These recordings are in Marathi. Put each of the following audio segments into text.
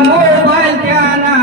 मोबाईल त्याना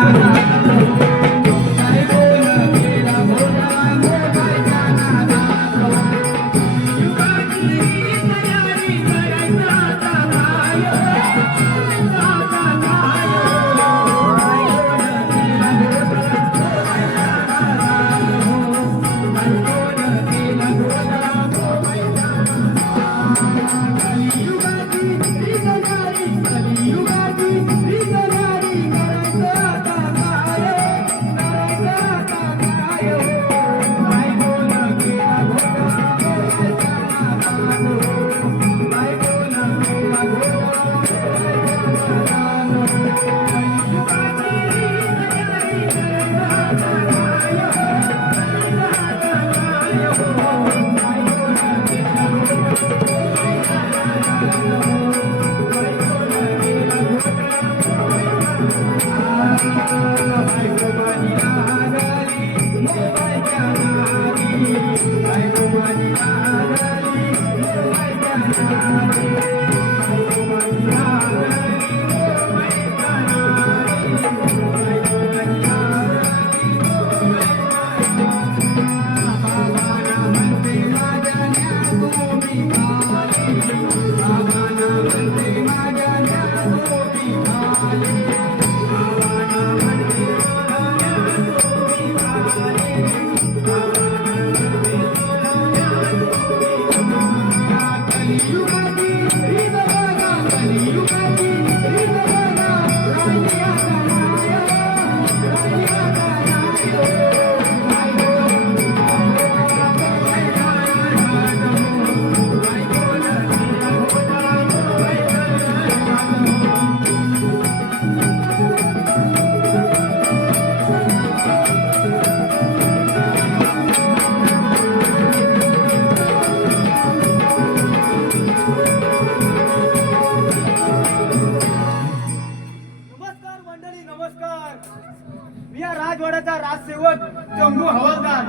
राजवाड्याचा राजसेवक चंगू हवालदार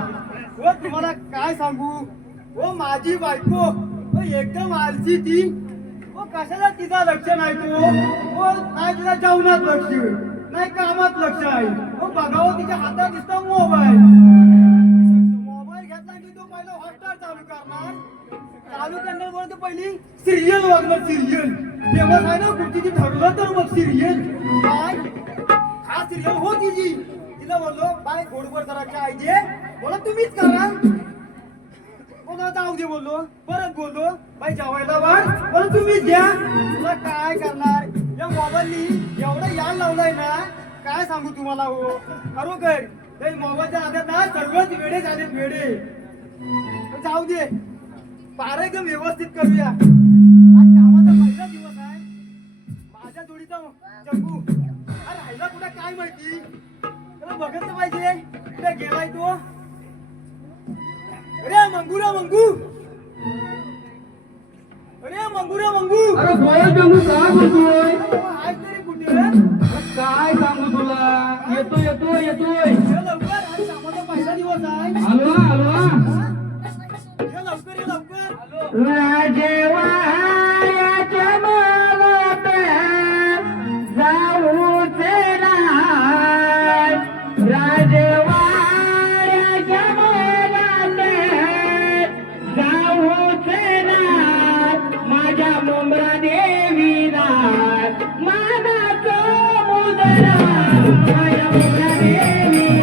व तुम्हाला काय सांगू ओ माझी बायको एकदम आलसी ती व कशाला तिचा लक्ष नाही तो व नाही तिला जेवणात लक्ष नाही कामात लक्ष आहे व बघावं तिच्या हातात दिसतो मोबाईल घेतला की तो पहिला हॉटस्टार चालू करणार चालू करणार बोलतो पहिली सिरियल बघणार सिरियल फेमस आहे ना कुठची ठरलं तर मग सिरियल काय हा सिरियल हो तिची तिला बोललो बाय गोडवर जरा चाय दे बोला तुम्हीच करा बोला जाऊ दे बोललो परत बोललो बाई जेवायला वाढ बोला तुम्हीच द्या तुला काय करणार या मोबाईलनी एवढं याल लावलाय ना काय सांगू तुम्हाला हो खरोखर ते मोबाईलच्या आधार ना सर्वच वेडे झालेत वेडे जाऊ दे पार एकदम व्यवस्थित करूया आज कामाचा पहिला दिवस आहे माझ्या जोडीचा चंगू राहिला कुठे काय माहिती त्याला बघत पाहिजे कुठे गेलाय तो अरे मंगूरा मंगू अरे मंगूरा मंगू अरे बोल चंगू काय बोलतोय आज तरी कुठे काय सांगू तुला येतो येतो येतोय लवकर आज कामाचा पहिला दिवस आहे आलो आलो ये लवकर ये लवकर राजेवाड्याच्या मालात जाऊच नाही राजेवाड्याच्या मालात जाऊच नाही माझ्या मुंबरा देवीला मानाचं मुदरा माझ्या मुंबरा देवीला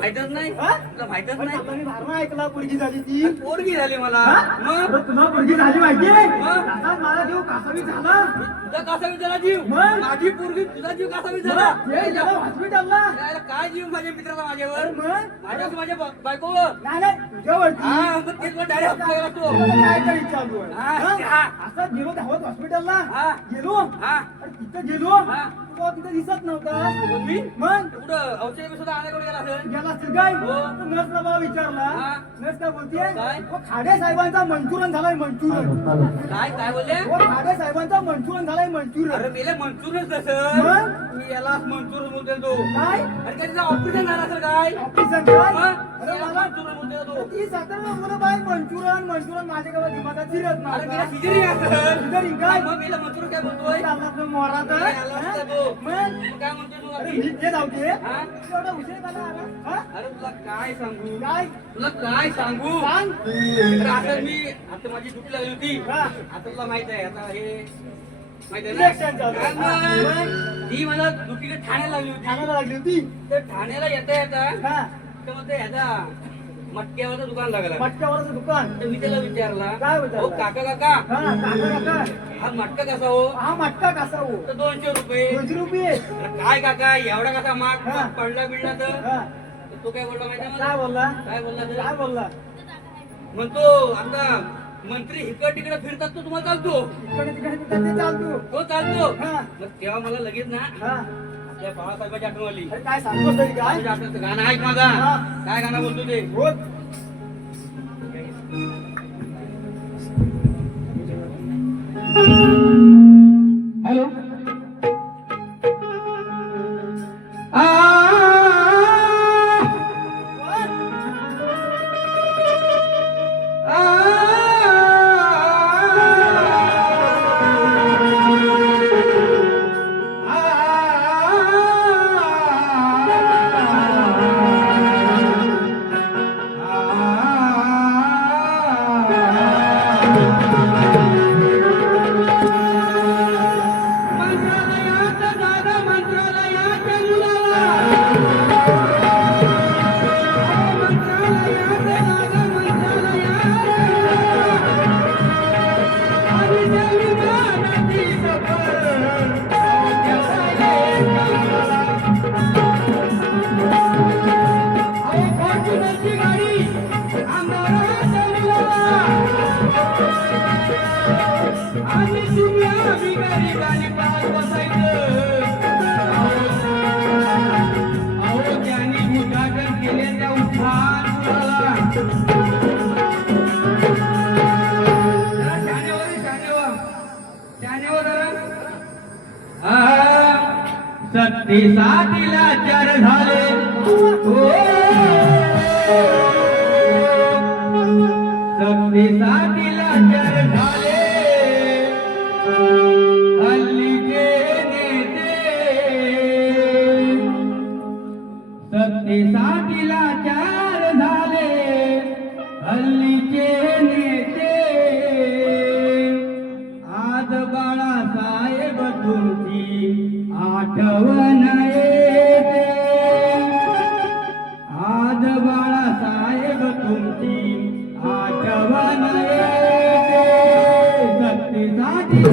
माहितच नाही हा? तुला माहितच पण नाही आता मी धारणा ऐकला पोरगी झाली ती पोरगी झाली मला हा? मग अरे तुला पोरगी झाली माहितीये मग? तसाच माझा जीव कासावीस झाला तुझा कसा विचारा जीव मग? माझी पोरगी तुझा जीव कसा विचारा मग ते गेला हॉस्पिटलला काय जीव माझ्या मित्राचा माझ्यावर अरे मग? माझ्यावर माझ्या बायकोवर नाही नाही तुझ्यावरती हा मग ते तुला डायरेक्ट हप्ता तो तुला काय तरी चालू आहे हा, हा? हा. असं गेलो धावत हॉस्पिटलला हा. गेलो हा अरे तिथं गेलो हा. तू तिथं दिसत नव्हता मी मग कुठं औषध सुद्धा आणायकडे गेला असेल गेला असतील काय हो. नर्सला बाबा विचारला हा. नर्स काय बोलतीये काय? हो, खाडे साहेबांचा मंचुरन झालाय मंचुरन काय काय बोलले हो खाडे साहेबांचा मंचुरन झालाय मंचुरन अरे मेले मंचूरच तसं मग? मी याला मंचूर बोलते तो काय अरे काय तिचं ऑपरेशन झालं असेल काय ऑफिसन काय मग? अरे याला मला मंचूर बोलते तो ती सातारा मुलं बाय मंचुरन मंचुरन माझ्या गावात दिमागात शिरत अरे मेला नाही सिजरिंग असेल सिजरिंग काय? मग मेला मंचूर काय बोलतोय मोरात याला असतं तो. मग तू काय म्हणतोय तू अरे आधी? मी ते जाऊ दे हा? एवढा उशीर झाला आला? हा? अरे तुला काय सांगू काय तुला काय सांगू सांग तर आता मी आता माझी ड्युटी लागली होती हा. आता तुला माहित आहे आता हे माहित आहे Election चालू आहे. ना हा. मग ती मला ड्युटीला ठाण्याला लागली होती ठाण्याला लागली होती तर ठाण्याला येता येता हा तर मग ते ह्याचा मटक्यावरचं दुकान लागला मटक्यावरचं दुकान तर मी त्याला विचारला काय विचारलं? हो काका काका हा काका काका हा मटका कसा हो हा मटका कसा हो तर 200 रुपये 200 रुपये अरे काय काका एवढा कसा माग हा. पडला बिडला तर हा तो काय बोलला माहिती आहे काय मला बोलला काय बोलला तर? काय बोलला म्हणतो आता मंत्री इकडे तिकडे फिरतात तो तुम्हाला चालतो इकडे तिकडे तिकडे ते चालतो तो चालतो हा. मग तेव्हा मला लगेच ना हा त्या बाळासाहेबाची आठवण आली अरे काय सांगतो तरी काय तुझ्या आठवणीचं गाणं ऐक माझा हा. काय गाणं बोलतो ते हो हॅलो मंत्रालयात जागा मंत्रालयाच्या मुलाला मंत्रालयात जागा मंत्रालयात आणि झाली मानाची सफर अहो फॉर्च्युनरची गाडी आमदाराच्या मुलाला आम्ही शिमला बिगारी गाणी पाहत बसायचं अहो त्यांनी उद्घाटन केले त्या उद्धार मुलाला सत्तेसाठी लाचार झाले सत्तेसाठी लाचार झाले हल्लीचे नेते सत्तेसाठी लाचार झाले हल्लीचे नेते आज बाळासाहेब तुमची आठवण येते आज बाळासाहेब तुमची आठवण येते सत्तेसाठी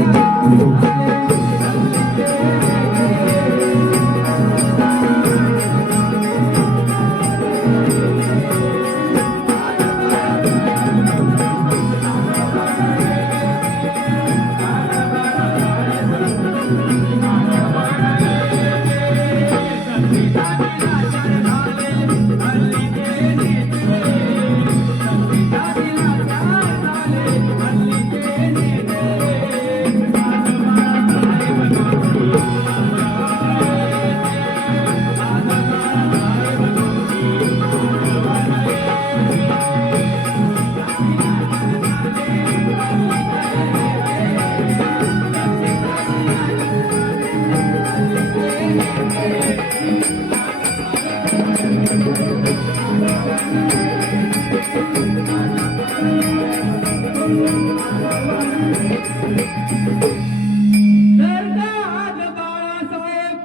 जर का आज बाळासाहेब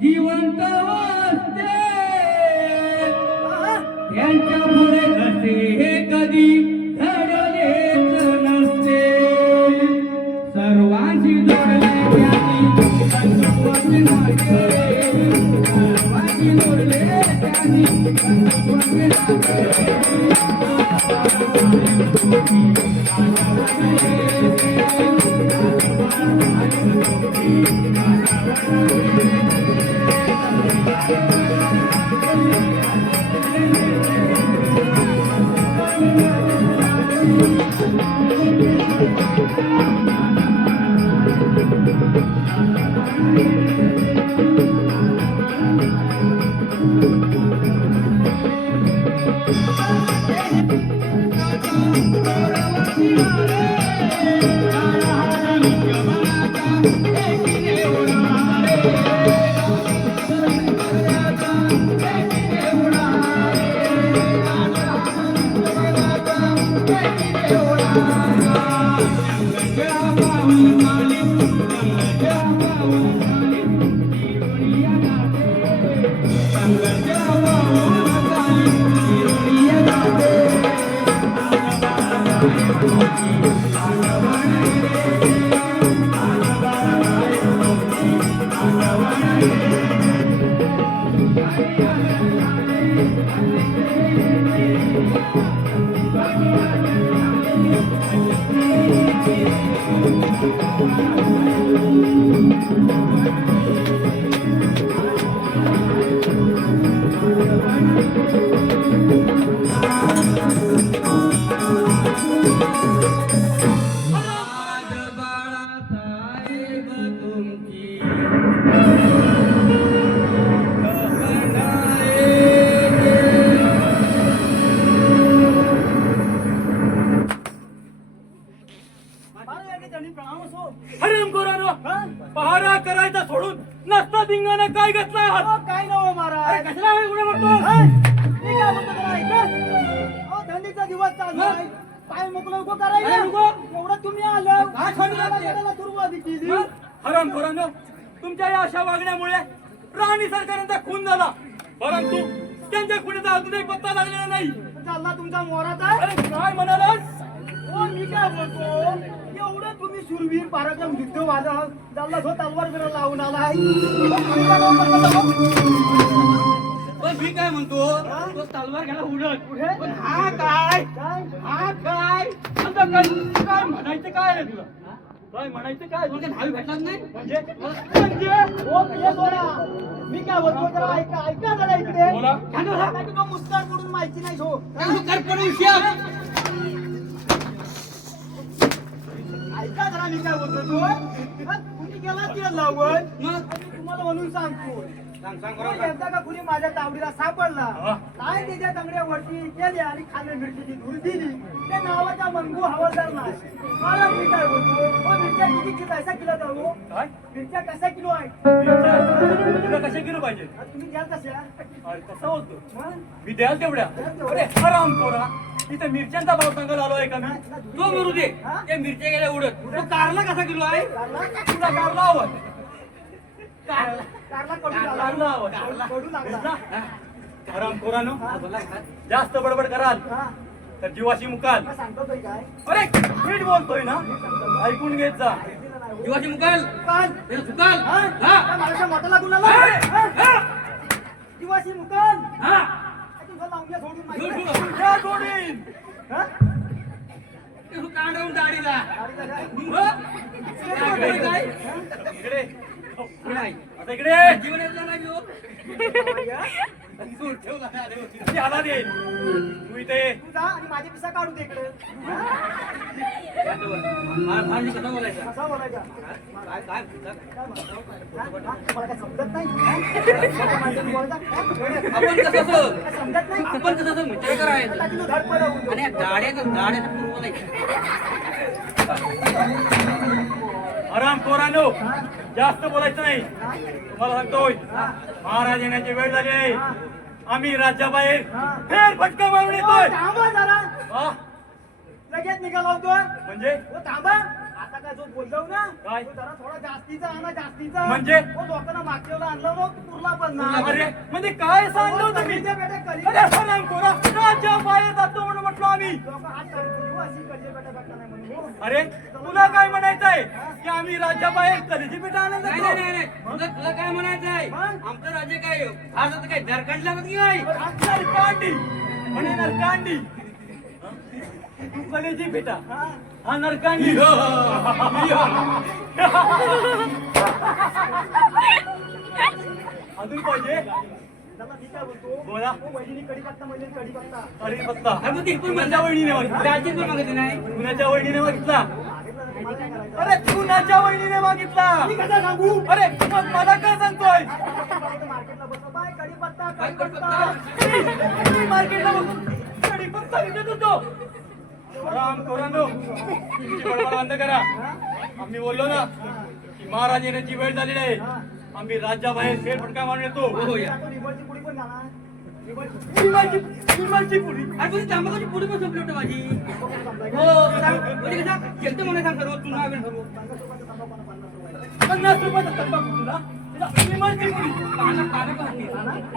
जिवंत असते आज बाळासाहेब तुमची हरामखोरानो, पहारा करायचा सोडून नसता धिंगाणा काय घेतला आहात? काय नव महाराज कशाला हे उड्या मारतो? मी काय म्हणतो त्याला ऐका थंडीचा दिवस चालू आहे पाय मोकळं उभं करायला काय नको? एवढं तुम्ही आलं काय थंडी लागते? त्याला सुरुवात केली हरामखोरानो, तुमच्या या अशा वागण्यामुळे राणी सरकारांचा खून झाला, परंतु त्यांच्या खुनाचा अजूनही पत्ता लागलेला नाही. चालला तुमचा मोराचा अरे काय म्हणालास? हो मी काय बोलतो एवढं तुम्ही सुरवीर पराक्रम युद्ध वाजा चालला तो तलवार बिरा लावून आलाय तुम्ही काय बोलता? पण मी काय म्हणतो तो तलवार घ्यायला उडत कुठे? पण हा काय काय हा काय आता काय म्हणायचं काय रे तुला? काय म्हणायचं काय? तुला भावी भेटलाच नाही म्हणजे हो हे सोडा मी काय बोलतो जरा ऐका ऐका जरा इकडे बोला. काय तो मुस्कान पडून माहिती नाही हो ऐका जरा मी काय बोलतो तो तुम्ही गेला तिला लावून मग तुम्हाला म्हणून सांगतो सांग सांग तो बरोबर एकदा का कुणी माझ्या तावडीला सापडला हा. काय त्याच्या तांगड्यावरती केली आणि खाणे मिरचीची धूर दिली त्या नावाचा मंगू हवालदार नाही मला मी काय बोलतो हो मिरच्या किती पैसा किलो जाऊ काय? मिरच्या कसा किलो आहे तुला कशा किलो पाहिजे? तुम्ही घ्या कशा अरे कसा होतो मग? मी द्याल तेवढ्या. अरे हरामखोरा, इथे मिरच्यांचा भाव सांगायला आलोय का मी? तो मरू दे त्या मिरच्या गेल्या उडत तो कारला कसा किलो आहे तुला कारला हवं? कारला कडू कारला हवं? कडू लागला हरामखोरानो, हा. जास्त बडबड कराल हा तर जीवाशी मुकाल. काय सांगतो ताई काय अरे नीट बोलतोय ना, ऐकून घेत जा. जीवाची मुकाल काय त्याला सुकाल हा? हा काय माझ्या मोठा लागून आला हा. दिवाशी मुकाल हा तुझा लावण्या सोडून सोड, माहिती सोड. तुझ्या जोडीन. हा? तू कांड राहून दाढीला गाडीला काय? काय काय इकडे नाही आता इकडे जीवन येतला नाही हो सूर ठेवला नाही अरे होती. ती आला दे तू इथे ये. तू जा आणि माझे पिसा काढून दे इकडे मला भांडी कसा बोलायचा कसा बोलायचा काय काय काय म्हणतो? हा? हा? तुम्हाला काय समजत नाही हा? माझ्याशी बोलायचा? हा? आपण कसं असं काय समजत नाही आपण कसं असं मित्र करायचं आता की तू धड पडवून आणि या दाड्याचं पूर्व बोलायचं हरामखोरानो, जास्त बोलायचं नाही. तुम्हाला सांगतोय महाराज येण्याची वेळ झाली आहे. आम्ही राज्याबाहेर फेर फटका मारून येतोय. थांबा जरा हा? लगेच निघाला होतोय म्हणजे हो थांबा आता काय जो बोललो ना काय? तो जरा थोडा जास्तीचा आणा जास्तीचा म्हणजे? हो लोकांना मागच्याला आणलं ना पुरला पण ना अरे म्हणजे काय सांगतो तुम्ही? अरे हरामखोरा, राज्याबाहेर जातो म्हणून म्हटलो आम्ही. लोक हात काढतो अशी कधी बेटा बेटा नाही म्हणून अरे तुला काय म्हणायचंय की आम्ही राज्याबाहेर कलेजी पेटा आणायला नाही जातो? नाही नाही तुला काय म्हणायचं आहे आमचं राज्य काय भारतात काय झारखंड लागत की काय नरकांडी म्हणे नरकांडी. तू कलेजी पेटा हा नरकांडी. अजून पाहिजे? त्याला ठीक आहे बोलतो बोला. हो वहिनी कढीपत्ता म्हणजे कढीपत्ता अरे पत्ता अरे मग ते पण कुणाच्या वहिनीने मागितला? राज्य पण मागत नाही कुणाच्या वहिनीने मागितला? मला काय करायचं अरे कुणाच्या वहिनीने मागितला? मी कसं सांगू अरे मग मला काय सांगतोय? मार्केटला बसतो बाय कढीपत्ता काय कढीपत्ता मी मार्केटला बसून कढीपत्ता विकत होतो. हरामखोरांनो, तुमची बडबड बंद करा. आम्ही बोललो ना की महाराज येण्याची वेळ झालेली आहे. आम्ही राज्याबाहेर फेरफटका मारून येतो. हो या निवडची पुढी पण जाणार विमानची पुरी. अरे पण तांबाखाची पुढे पण संपली होतं माझी हो सांग म्हणजे कसं केलं म्हणा सांग सर्व तू नाव सर्व 50 रुपयाचा तंबाखू तुला? तुला विमानची पुरी. पानं पानं पण आणली.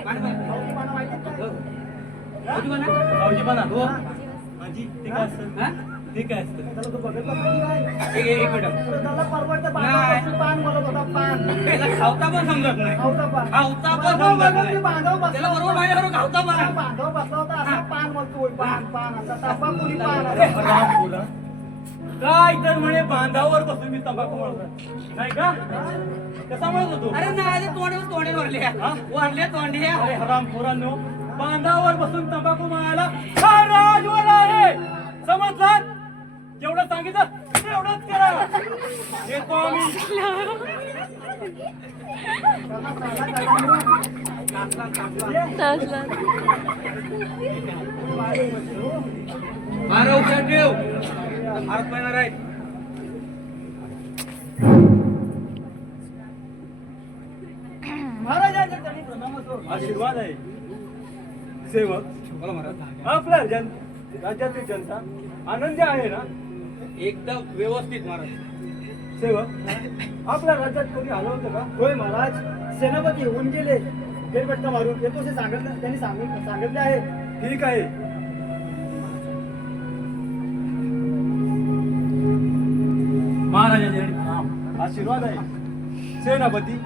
पानं पण. हो. होती म्हणा? भाऊजी म्हणा. हो. माझी ते काय असतं? हा? ते काय असतं? त्याला तू बघितलं नाही काय? एक मिनिट तर त्याला परवडतं नाही. पान बोलत होता पान. त्याला खावता पण समजत नाही खावता पान. खावता पण बांधव समजत बघत नाही मी बांधव बसला त्याला बरोबर माहिती आहे, खावता पण हा, बांधव बसला होता असा पान बोलतोय पान पान असा तंबाखुनी पान अरे हराम खोरा. काय तर म्हणे बांधावर बसून मी तंबाखू म्हणतो नाही का? कसा म्हणत होतो? अरे नाही तोंडे वाढले वाढले तोंडे अरे हराम खोरांनो, बांधावर बसून तंबाखू म्हणायला हा राजवाडा आहे. समजलात? जेवढं सांगितलं तेवढंच करा. येतो आम्ही. मारा उद्या ठेव भारत पाहणार आहे महाराजांच्या चरणी प्रणाम असो. आशीर्वाद आहे. सेवक, बोला महाराज आपल्या राज्यातील जनता आनंदी आहे ना? एकदम व्यवस्थित महाराज सेवक, आपल्या राज्यात कोणी आलं होतं का? होय महाराज सेनापती होऊन गेले फेरफटका मारून येतो असे सांगितलं त्यांनी सांगितले आहे. ठीक आहे. महाराजांचे आशीर्वाद आहे. सेनापती,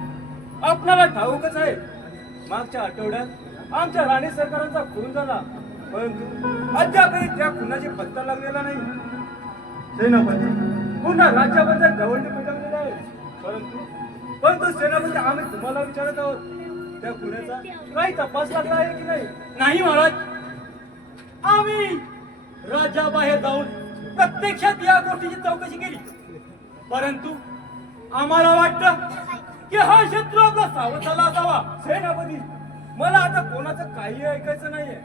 आपल्याला ठाऊकच आहे मागच्या आठवड्यात आमच्या राणे सरकारांचा खून झाला, परंतु अद्यापही त्या खुनाची पत्ता लागलेला नाही. सेनापती, पुन्हा राज्याबद्दल गवळणी पेटवलेले आहे, परंतु सेनापती, आम्ही तुम्हाला विचारत आहोत, त्या खुनाचा काही तपास लागला आहे की नाही? नाही महाराज, आम्ही राज्याबाहेर जाऊन प्रत्यक्षात या गोष्टीची चौकशी केली, परंतु आम्हाला वाटतं की हा शत्रू आपला सावध झाला असावा. सेनापती, मला आता कोणाचं काही ऐकायचं नाहीये.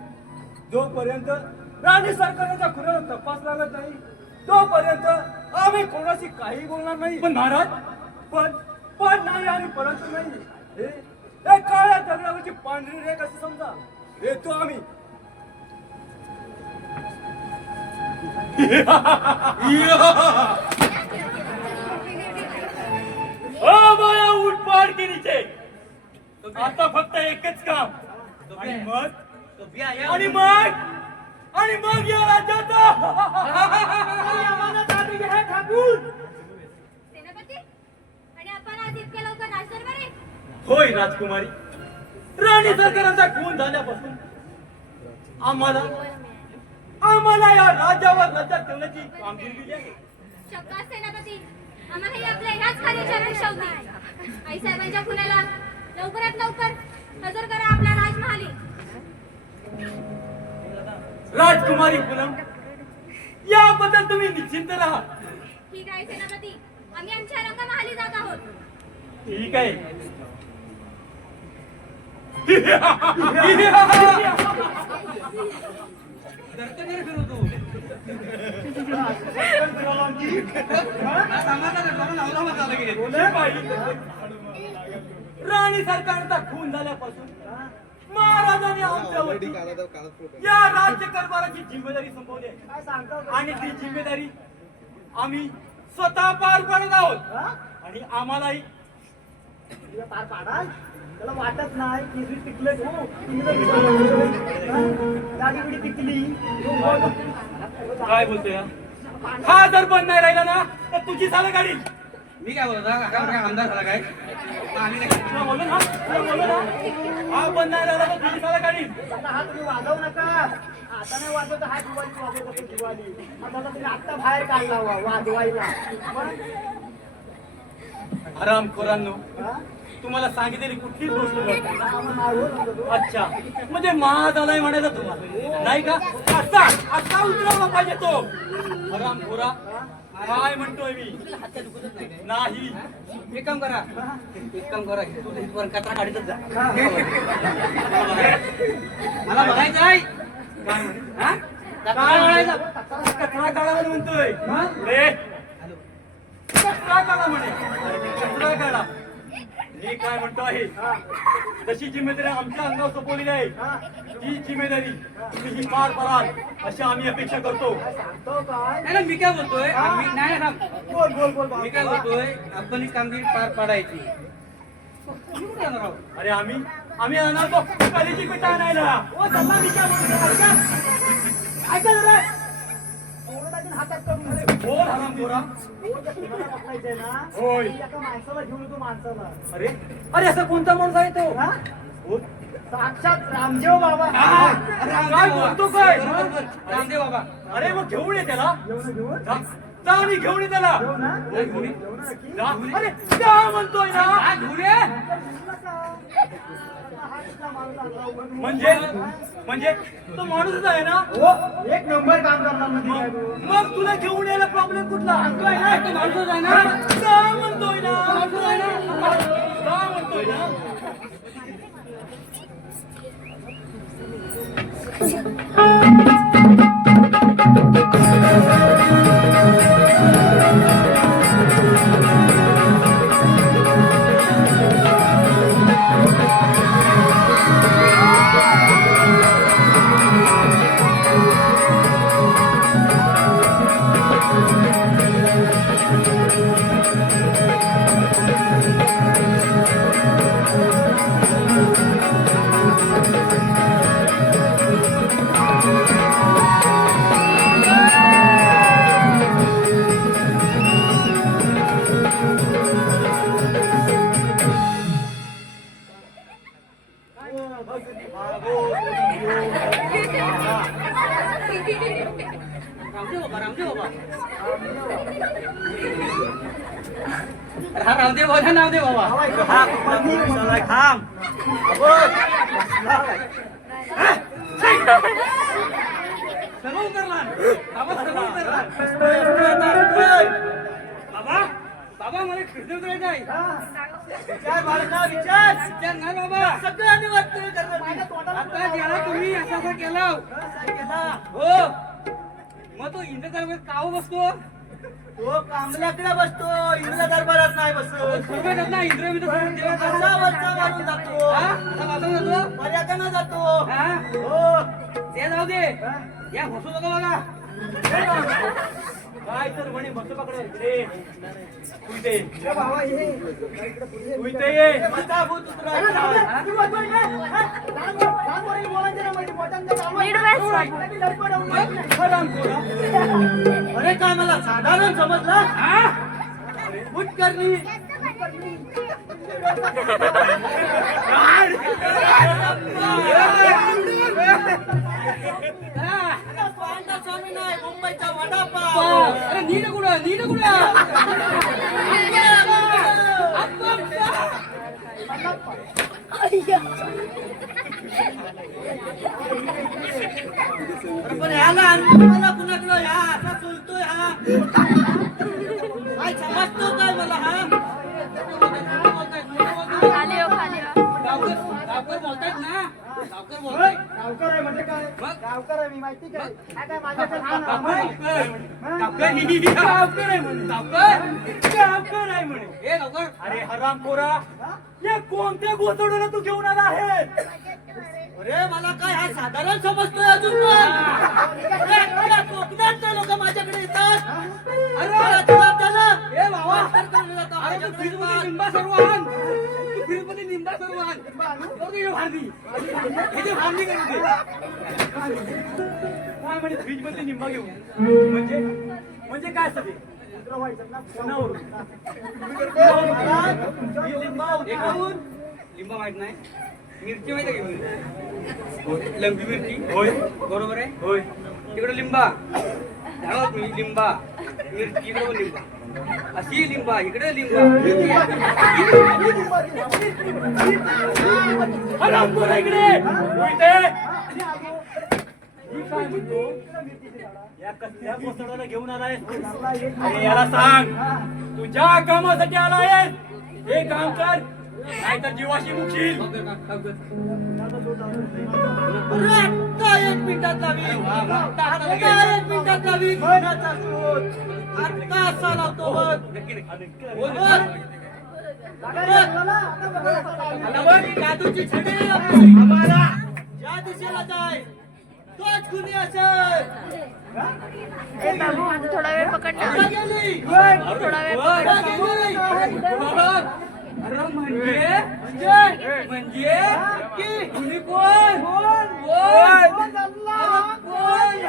जोपर्यंत राणी सरकारचा खुनाचा तपास लागत नाही तोपर्यंत आम्ही कोणाशी काही बोलणार नाही. पण महाराज, पण नाही आणि परंतु नाही. हे काळ्या दगडावरची पांढरी रेख असं समजा. येतो आम्ही. ओ माया उठपाड केलीचे. आता फक्त एकच काम आणि मग या राज्याचा सेनापती आणि आपण आज इतक्या लवकर नाचणार बरे. होय राजकुमारी, राणी सरकारांचा खून झाल्यापासून आम्हाला या राज्यावर राज्यात ठेवण्याची कामगिरी दिली आहे. शब्दात सेनापती आम्हालाही आपल्या ह्याच कार्याची अपेक्षा होती. आई साहेबांच्या खुनाला लवकरात लवकर हजर करा आपला राजमहाली. राजकुमारी पूनम, याबद्दल तुम्ही निश्चिंत राहा. ठीक आहे सेनापती, आम्ही आमच्या रंगमहाली जात आहोत. ठीक आहे. राणी सरकारचा खून झाल्यापासून महाराजांनी आमच्यावरती या राज्य कारभाराची जिम्मेदारी संपवली आहे. काय सांगता आणि ती जिम्मेदारी आम्ही स्वतः पार पाडत आहोत. हा? आणि आम्हालाही तुला पार पाडाल त्याला वाटत नाही केसरी पिकले हो गाडी बिडी पिकली काय बोलतोय हा जर पण नाही राहिला ना तर तुझी झालं गाडी. मी काय बोलतो काय आमदार झाला काय आम्ही नाही तुला बोललो ना, हा पण नाही राहिला तर तुझी झालं गाडी. आता हा तुम्ही वाजवू नका. आता नाही वाजवत हा दिवाळी वाजवत असेल दिवाळी. आता तुम्ही आत्ता बाहेर काढला वाजवायला. आराम खोरांनो, हा? तुम्हाला सांगितलेली कुठलीच गोष्ट बोलत नाही. आम्हाला मारवत होता तो. अच्छा, म्हणजे महादालाय म्हणायचं तुम्हाला नाही का? आता उतरवला पाहिजे तो. आराम खोरा, काय म्हणतोय मी? नाही, एक काम करा तुझं इथवर कचरा काढतच जा मला बघायचं आहे काय म्हणे? हा? काय म्हणायचं? कचरा काढा म्हणे म्हणतोय. रे, कचरा काढा म्हणे, कचरा काढा. मी काय म्हणतो आहे, तशी जिम्मेदारी आमच्या अंगावर सोपवलेली आहे. ही जिम्मेदारी तुम्ही ही पार पाडाल अशी आम्ही अपेक्षा करतो. सांगतो काय नाही ना, मी काय बोलतोय मी नाही ना बोल बोल बोल मी काय बोलतोय आपण ही कामगिरी पार पाडायची. तुम्ही कुठे जाणार आहोत? अरे आम्ही आणणार तो कलेची पिठा आणायला. ओ चला मी काय बोलतो ऐका ऐका जरा. हातात करून बोल हरामखोरा. कोणाला पकडायचंय ना होय. ती एका माणसाला घेऊन येतो माणसाला. अरे अरे असा कोणता माणूस आहे तो? हा? बोल. साक्षात रामदेव बाबा. हा, काय बोलतो काय? रामदेव बाबा. अरे मग घेऊन ये त्याला. घेऊन जा जा आणि घेऊन ये त्याला. घेऊ ना? हो, घेऊन ये. घेऊ ना नक्की? जा. अरे जा म्हणतोय ना. हा, घेऊन ये. म्हणजे तो माणूसच आहे ना. हो, एक नंबर काम करणार म्हणजे काय तो? मग तुला घेऊन यायला प्रॉब्लेम कुठला? सांगतोय ना, तो माणूसच आहे ना. जा म्हणतोय ना. माणूसच आहे ना. जा म्हणतोय ना. रामदेव बाबा, रामदेव बाबा. अरे हा रामदेव बाबा, रामदेव बाबा. सर्व उतरला. बाबा सर्व उतरला. बाबा बाबा मला खिडकी उतरायचं आहे. विचार बाळका, विचार. विचार नाही बाबा. सगळ्यांनी वाटतंय करणार. माझ्या तोंडाला आता ज्याला तुम्ही असा केला काय केला? हो मग तो इंद्रदरबार काव बसतो. तो कांबल्याकडे बसतो, इंद्र दरबारात नाही बसतो. सर्व ना इंद्र मित्र असा वरचा मारून जातो. जातो. मर्यादेनं जातो. हा हो. ते जाऊ दे. या हसू नका बघा. काय तर म्हणे बस पकडे. रे तू इथे ये. ए बाबा, हे. तू इथे ये. मता भूत उतरायचा. तू बोलतोय ना? हा? लहान पोरी बोलायचं ना, म्हणजे मोठ्यांचं काम आहे. आणि लडपड हरामखोरा. अरे काय मला साधारण समजला? हा भूत करणी. पांडा स्वामी नाही, मुंबईचा वडापाव. अरे नीट कुठं नीट कुठं पण ह्याला मला कुणाकडं ह्या असा चुलतोय हा. काय समजतो काय मला हा? खाली हो, खाली हो. गावकर बोलतायत ना गावकर बोलताय गावकर आहे म्हणजे काय? मग? गावकर आहे मी, माहिती काय? काय माझ्याकडे लहान गावकर आहे. गावकर आहे म्हणे गावकर आहे म्हणे हे गावकर अरे हरामखोरा. या कोणत्या गोचडूला तू घेऊन आला आहे? अरे मला काय हा साधारण समजतोय अजून पण. अरे कोकणातले लोक माझ्याकडे येतात. अरे तुला त्याला ए बाबा तर करून जातात अरे तू माझ्याकडे फ्रीज मध्ये येतात. निंबा सर्व आण तू फ्रीज मध्ये निंबा सर्व आण तो तुझी भांडी तुझी भांडी करून दे काय म्हणे फ्रीज मध्ये निंबा घेऊन? म्हणजे काय असतं ते? कोणावरून? एकाहून लिंबा माहित नाही मिरची माहिती आहे घेऊन लंबी मिरची होय बरोबर आहे होय. तिकडे लिंबा त्यावर तुम्ही लिंबा मिरची इकडे लिंबा अशी लिंबा इकडे लिंबा हरामखोरा इकडे. तू इथे. मी काय म्हणतो? या कसल्या गोचडाला घेऊन आलाय? अरे याला सांग तुझ्या कामासाठी आलाय. हे काम कर नाहीतर जीवाशी मुकशील. अरे आत्ता 1 मिनिटात लावी. आत्ता 1 मिनिटात लावी. कोणाचा शोध? आत्ता असा लावतो बघ. बघ. आता बघ, ही जादूची छडी आहे आपली. ज्या दिशेला जाय तोच कुणी असेल. थोडा वेळ पकडला आता गेली. थोडा वेळ आता पकडला गेली. अरे म्हणजे की कुणी कोण कोण कोण? कोण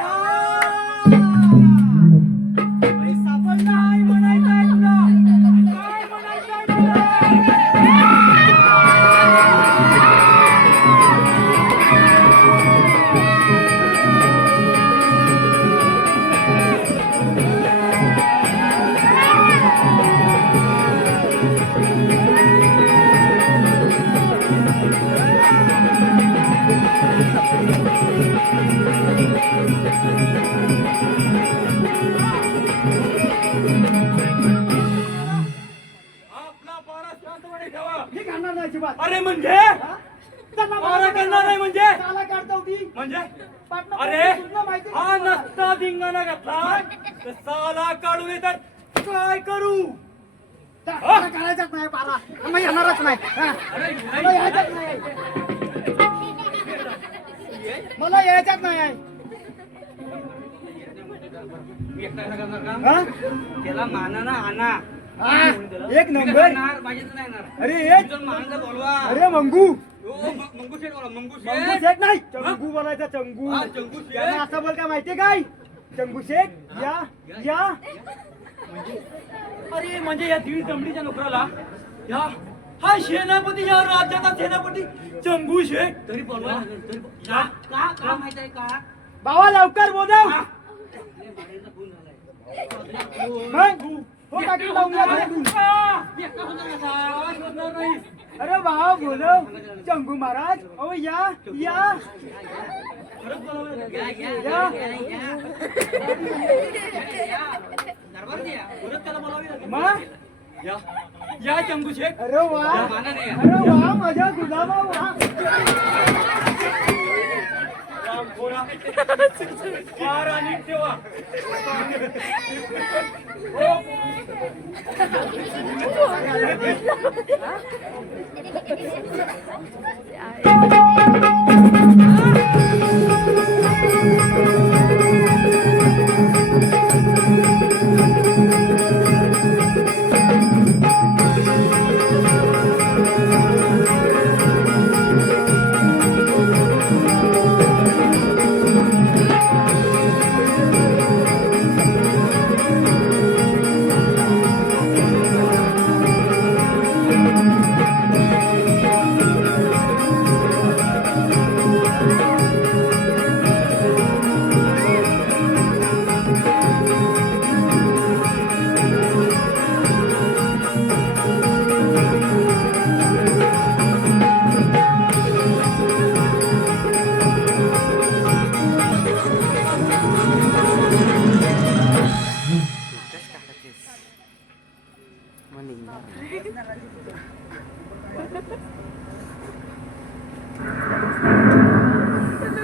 अजिबात अरे म्हणजे हा? चला, मारा करणार नाही म्हणजे चाला काढता होती म्हणजे पाटणा अरे तुला माहिती हा नाही. नसता धिंगाणा घातला तर साला काढून येतात काय करू मला करायचंच नाही पारा मग येणारच नाही हा. मला यायचंच नाही मला यायचंच नाही मी एकटा एकटा करणार काम हा? त्याला माना ना आणा हा, एक मी नंबर करणार, माझ्याच नाही येणार अरे एक तुझं मानाला बोलवा अरे मंगू मंगू शेठ बोला मंगू मंगू शेठ शेठ नाही चंगू बोलायचा चंगू हा, चंगू शेठ. त्यांना असं बोल का माहितीये काय चंगू शेठ या या अरे म्हणजे या दीड दमडीच्या नोकराला या हा सेनापती या राज्याचा सेनापती चंगू शेख तरी बोलवा तरी या का माहित आहे का बाबा लवकर बोलव माझ्याचा फोन झालाय मग हो टाकी लावून द्या चंगू. मी एकटा होणार कसा? आवाज होणार नाही अरे बाबा बोलव चंगू महाराज ओ या या या, या, या. या. दरबारात या. परत त्याला बोलावी लागेल. मग या या चंगू शेख अरे वा माना नाही. अरे वा माझ्या गुलाबा वा राम खोरा फार आणि ठेवा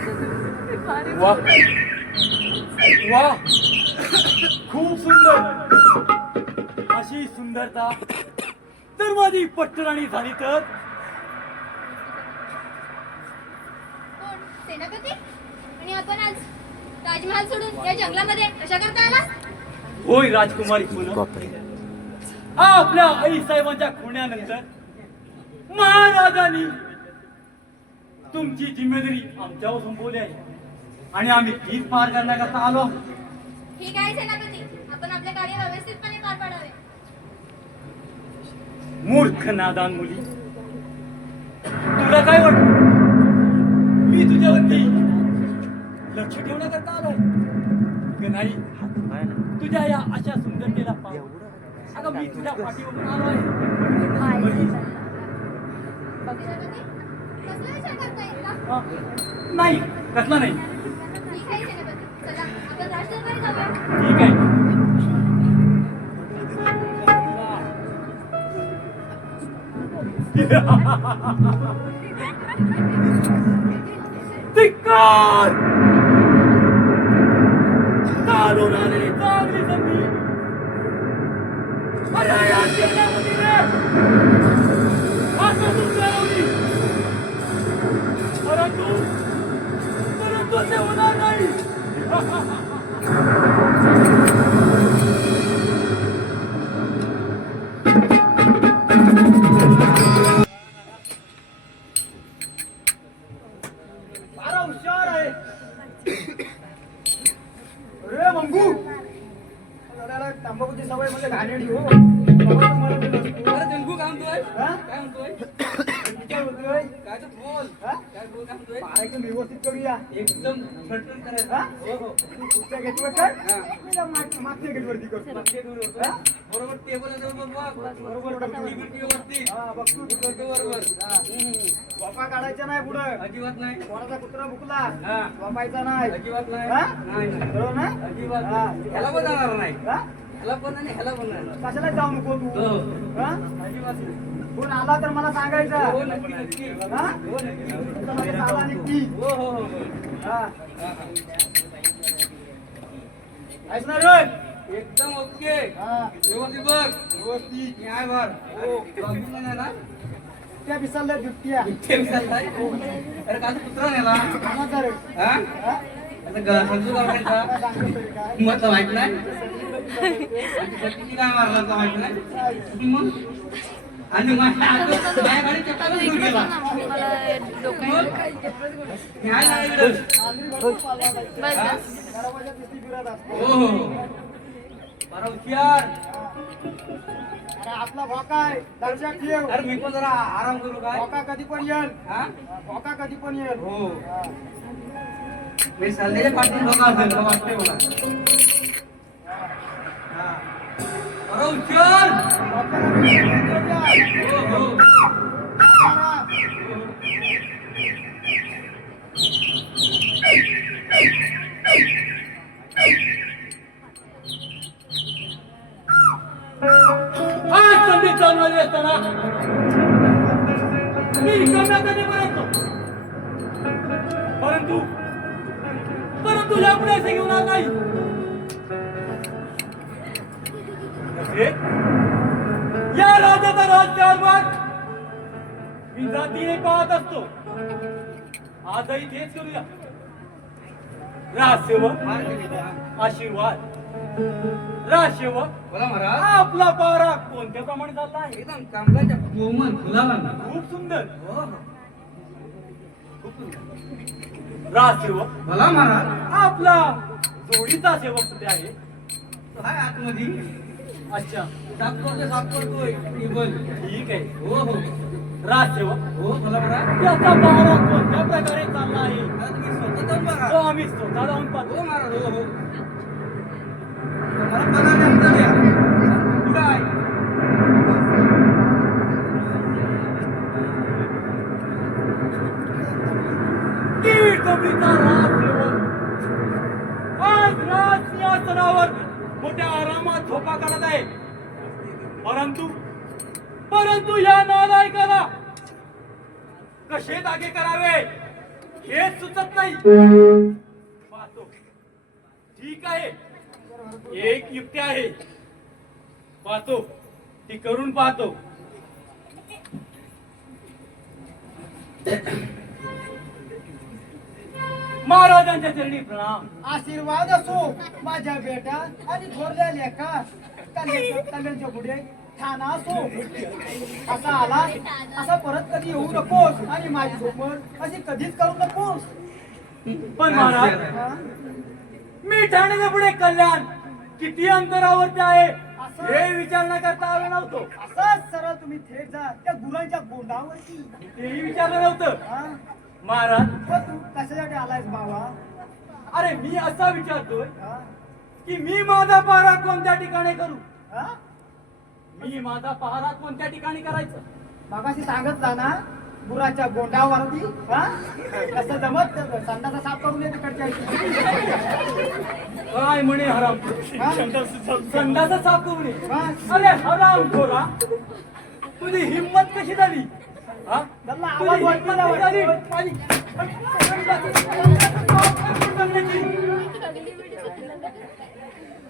वा वा खूप सुंदर अशी सुंदरता तर माझी पटराणी झाली तर कोण सेनापती आणि आपण आज ताजमहाल सोडून या जंगलामध्ये कशा करता आला होय राजकुमारी आपल्या आई साहेबांच्या खुण्यानंतर महाराजांनी तुमची जिम्मेदारी आमच्यावर सोपवली आहे आणि आम्ही तीच पार करण्याकरता आलो. ठीक आहे सेनापती आपण आपले कार्य व्यवस्थितपणे पार पाडावे मूर्ख नादान मुली तुला काय वाटत मी तुझ्यावरती लक्ष ठेवण्याकरता आलोय की नाही तुझ्या या अशा सुंदरतेला पाहून अगं मी तुझ्या पाठीवरून आलोय सेनापती कसला विचार करता येईल का हा? नाही कसला नाही ठीक आहे सेनापती चला आपण राजदरबारी जाऊया ठीक आहे धिक्कार! चालून आलेली चांगली संधी अरे या सेनापतीने हातातून मिळवली. परंतु ते होणार नाही. फार हुशार आहे अरे मंगू तंबाखूची सवय म्हणजे घाणेरडी हो अरे जंगू काय म्हणतोय हा? काय म्हणतोय काय बोलतोय? काय तर बोल हा? काय बोल काय म्हणतोय बाळा एकदम व्यवस्थित करूया एकदम ठणठण करायचं हा? हो हो पुढच्या गेटवर कर मी मागच्या गेटवरती करतो मागच्या टेबलवर हा? बरोबर टेबल जवळ बघ बरोबर करतो. टीव्हीवरती हा, बघतो तू करतो बरोबर हा. वापा काढायचा नाही पुढं अजिबात नाही कोणाचा कुत्रा बुकला हा. वापायचा नाही अजिबात नाही हा? नाही नाही. बरोबर ना अजिबात हा. नाही. त्याला पण जाणार नाही हा? ह्याला पण आणि ह्याला पण नाही. कशाला जाऊ नको तू हो. हा? कोण आला तर मला सांगायचं हो नक्की नक्की. हा? हो नक्की. तुमचा आला नक्की हो हो हो. हा. हा, हा. ऐकणार रे? एकदम ओके. हा. व्यवस्थित बघ. व्यवस्थित. न्याय भर. हो. बाबू नाही ना? त्या विसरल्या दुपट्या इथे विचारताय? अरे काल कुत्रा नेला. कोणाचा रे? हा? हा? आता समजू का काय का? सांगतो तरी काय? मग तर माहित नाही. किती काय मारला तर माहित नाही. मग आणि माझ्या गाडी चक्काच घेऊन गेला. मग? न्याय नाही इकडं. आंध्री भरपूर पाला पाहिजे. दरवाजा दिसती फिरत असतो. हो हो हो. बरं हुशार. अरे आपला भोका आहे लक्षात ठेव. अरे मी पण जरा आराम करू काय? भोका कधी पण येईल. हा? भोका कधी पण येईल. हो. हा. मी सल्ल्याच्या पाठवून बघा असेल तर वाटतंय मला. हा. बरं हुशार. भोक्याला भेटून द्या. हो हो. करा. आज संधी चालवली असताना मी करण्यासाठी परंतु परंतु यापुढे असे घेऊन आला नाही. कसे? या राज्याचा राजकारभार मी जातीने पाहत असतो. आजही तेच करूया. राजसेवक आशीर्वाद. राजसेवक बोला महाराज. आपला पारा कोणत्या प्रमाणे चालला आहे? एकदम कामगारच्या कोमल फुलाला. खूप सुंदर. हो हो. राजसेवक बोला महाराज. आपला जोडीचा सेवक कुठे आहे? तो आहे आतमध्ये. अच्छा, साफ करतोय. टेबल. ठीक आहे. हो हो. राजसेवक हो बोला महाराज. याचा पारा कोणत्या प्रकारे चालला आहे? आता तुम्ही स्वतः जाऊन बघा. तो आम्ही स्वतः जाऊन पाहतो. हो महाराज. हो हो. मला पगार नंतर द्या. कुठं आहे? ती कमीचा राजसेवक आज राजसिंहासनावर मोठ्या आरामात झोपा काढत आहे. परंतु परंतु या नालायकाला कसे दागे करावे हे सुचत नाही. पाहतो. ठीक आहे, एक युक्ती आहे. पाहतो, ती करून पाहतो. महाराजांच्या चरणी प्रणाम. आशीर्वाद असो माझ्या बेटा आणि थोरल्या लेखा कल्याणच्या पुढे ठाणा असो. असा आला असा परत कधी येऊ नकोस आणि माझी सोबत अशी कधीच करू नकोस. पण महाराज, हा? मी ठाण्याच्या पुढे कल्याण किती अंतरावरती आहे हे विचारणा करता आलं नव्हतं. असंच सरळ तुम्ही थेट जा त्या गुरांच्या गोंडावरती. तेही विचारलं नव्हतं. हा? महाराज, मग तू कशासाठी आलायस बाबा? अरे मी असा विचारतोय हा? की मी माझा पहारा कोणत्या ठिकाणी करू? हा? मी माझा पहारा कोणत्या ठिकाणी करायचं? मगाशी सांगत जा ना गुराच्या गोंडावरती. हा? कसं जमत संडाचा साफ करून ये तिकडच्या काय म्हणे हराम? हा? संडाचा साफ करू नये. हा? अरे हराम खोरा, तुझी हिंमत कशी झाली? हा? त्यांना तुझी आवाज हिंमत वाटतो कशी झाली? ना. आणि-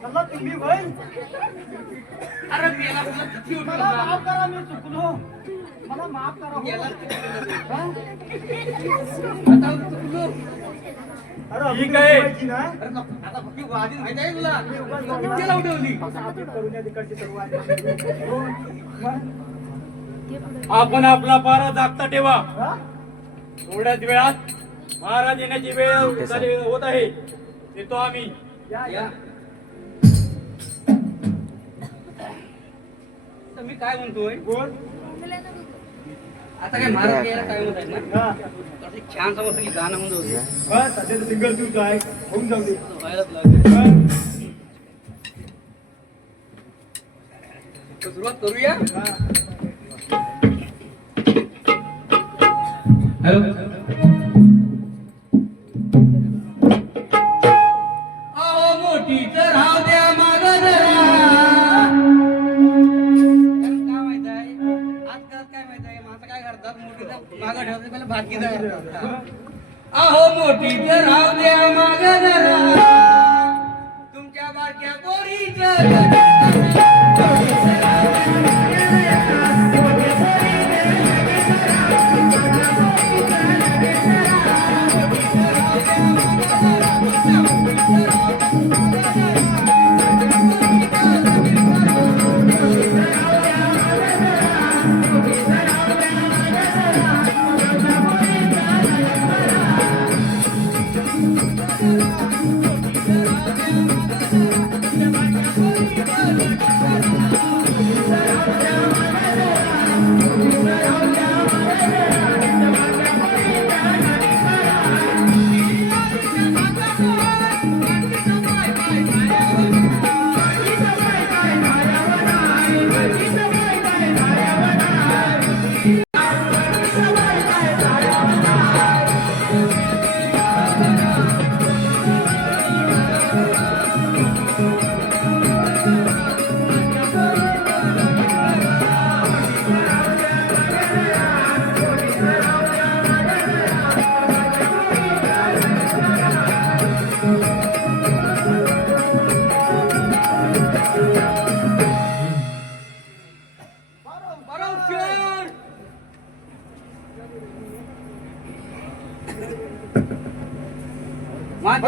चला तुम्ही वय अरे मेला तुला किती उठलं मला ना? माफ करा, मी चुकलो. मला माफ करा हो. मेला. हा? आता चुकलो. अरे ठीक आहे. पाहिजे ना. अरे आता फक्त आधी माहिती आहे तुला. मी उगाच किती लावून ठेवली? साफीत करून या तिकडची सुरुवात. हो. मग? आपण आपला पारा जागता ठेवा. हा? थोड्याच वेळात महाराज येण्याची वेळ झाली होत आहे. येतो आम्ही. या या. तर मी काय म्हणतोय, बोल. आता काय महाराज यायला काय म्हणत आहेत ना, हा. तर एक छान समजतं की गाणं म्हणत होते. हा, सध्या सिंगल तूच आहे. होऊन जाऊ दे. व्हायलाच लागले. हा? तर सुरुवात करूया. हा. हॅलो. अहो मोठी तर राहू द्या मागं जरा. मोठीचा मागं ठेवते पहिला भात घे. अहो मोठी तर राहू द्या माग जरा तुमच्या बारक्या पोरीचं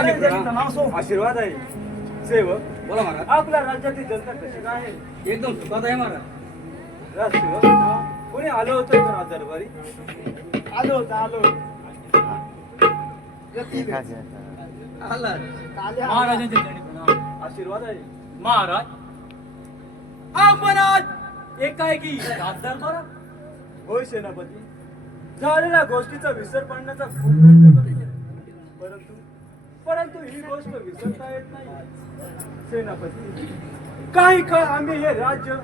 आशीर्वाद आहे सेवक. बोला महाराज. आपल्या राज्यातील जनता कशी काय आहे? एकदम सुखात आहे महाराज. राजसेवक कोणी आलं होतं का आज दरबारी? आलो आलो आला महाराजांच्या चरणी प्रणाम. आशीर्वाद आहे महाराज. आपण आज एकाएकी राज दरबारात? होय सेनापती. झालेल्या गोष्टीचा विसर पडण्याचा खूप प्रयत्न करतो, परंतु ही गोष्ट विसरता येत नाही सेनापती. काही काळ आम्ही हे राज्य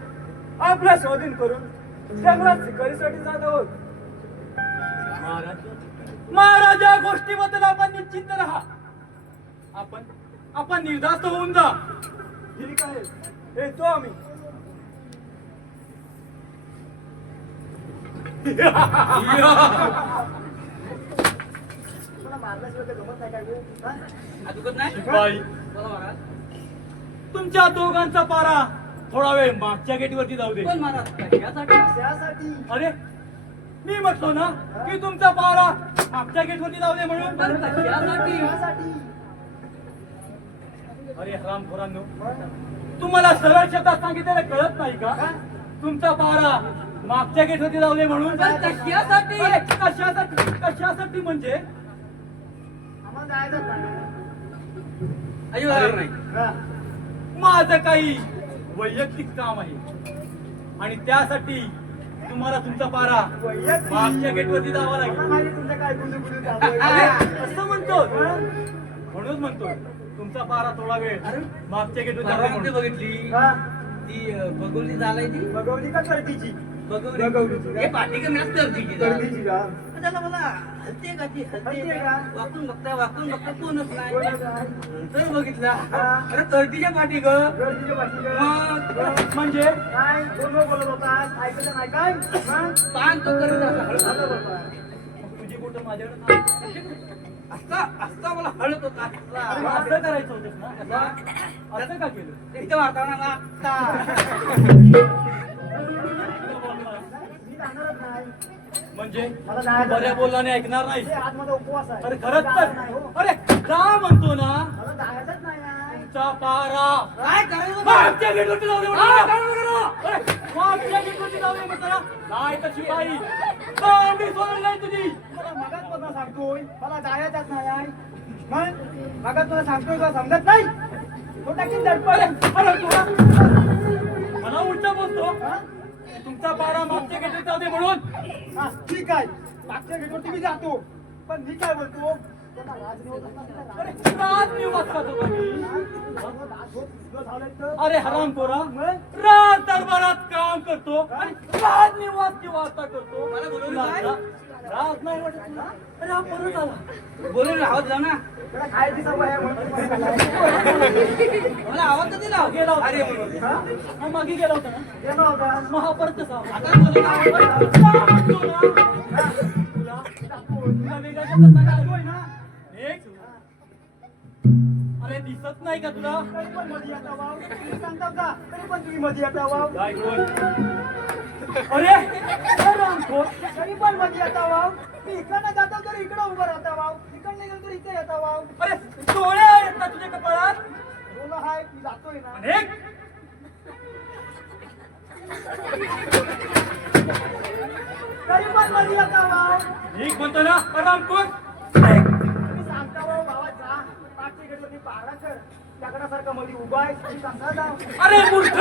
आपल्या स्वाधीन करून जंगलात शिकारीसाठी जात आहोत. महाराज या गोष्टीबद्दल आपण निश्चिंत राहा. आपण निर्धास्त होऊन जा. ठीक आहे, येतो आम्ही. दुखत नाही. बाई, बोला महाराज. तुमच्या दोघांचा पारा थोडा वेळ मागच्या गेटवरती जाऊ दे. पण महाराज कशासाठी? त्यासाठी अरे मी म्हटलो ना की तुमचा पारा मागच्या गेटवरती जाऊ दे म्हणून. पण कशासाठी? त्यासाठी अरे हरामखोरांनो, तुम्हाला सरळ शब्दात सांगितलेलं कळत नाही का? तुमचा पारा मागच्या गेटवरती जाऊ दे म्हणून. पण कशासाठी? अरे, कशासाठी म्हणजे आम्हाला जायचं नाही. अजिबात नाही. हा. माझं काही वैयक्तिक काम आहे आणि त्यासाठी तुम्हाला तुमचा पारा वैयक्तिक? मागच्या गेटवरती जावा लागेल. मला माहिती तुमचं काय गुलू चालू अरे, आहे. असं म्हणतो म्हणून म्हणतो तुमचा पारा थोडा वेळ मागच्या गेटवरती जावा महाराज म्हणून. बघितली हा. ती बघवली झालाय ती बघवली का करतीची? बघवली. बघवली. हे पाठी का मॅच करते की करतीची का? त्याला मला हलते का ती हलते हलते का? का? वाकून बघता कोणच नाही. कोणाचं आहे? तर बघितला हा. अरे तळटीच्या पाठी ग करतीच्या पाठी का? मग म्हणजे काय कोण बोलत होतात? ऐकायचं नाही काय? हा? पान तो करीत असा हळद झालं बाबा. तुझी कुठं माझ्याकडे असता मला हळद होता असं असला. करायचं होतं ना. असं का केलं? इथं वातावरणाला असता. मी जाणारच नाही. म्हणजे मला जायचं बऱ्या नाही. बोलल्याने ऐकणार नाही. ते आज माझा उपवास आहे. अरे खरंच जायचं नाही, हो. तर अरे जा म्हणतो ना. मला जायचंच नाही आहे. तुमचा पारा काय करायचं? मागच्या गेटवरती जाऊ दे म्हणतो. अरे, मागच्या गेटवरती जाऊ दे म्हणतो ना. नाही तर शिपाई कोंबडी सोडून नाही तुझी. मला मगाच पुन्हा सांगतोय मला जायचंच नाही आहे. मग मगाच तुला सांगतोय का समजत नाही? तो टाकीन दडपण. अरे तुला मला उलटा बोलतो. हा? तुमचा पारा मागच्या गेटवरती जाऊ दे म्हणून. हा, ठीक आहे मागच्या गेटवरती मी जातो पण मी काय बोलतो त्याला राजनिवास असला अरे तिला राजनिवास का तो कधी? राज- अरे हरामखोरा, राज दरबारात काम करतो आणि राजनिवासची वार्ता करतो. मला बोलवलं काय? राज नाही वाटत तुला? अरे हा परत आला. बोलून आवाज लाव ना. त्याला खायची सवय आहे म्हणून तुम्ही खाल्लाय. मला आवाज कधी लाव. गेला होता. अरे म्हणून. हा? हा मागे गेला होता ना. गेला होता. मग हा परत कसा आला? आता बोलू ना. अरे, जा म्हणतो ना. नाही का तुला तरी पण मध्ये येता वाव तुम्ही सांगता का तरी पण तुम्ही मध्ये येता वाव काय इकडून? अरे रामखोर तरी पण मध्ये येता वाव मी इकडनं जातो तर इकडं उभं राहता वाव इकडनं गेलो तर इथे येता वाव अरे डोळे आहेत ना तुझ्या कपाळात बोला हाय मी जातोय ना आणि एक तरी पण मध्ये येता वाव एक म्हणतो ना रामखोर तुम्ही सांगता वाव भावा जा पाठची गणपती पारा कर दगडासारखा मध्ये उभा आहे तुम्ही सांगा जाव अरे मूर्ख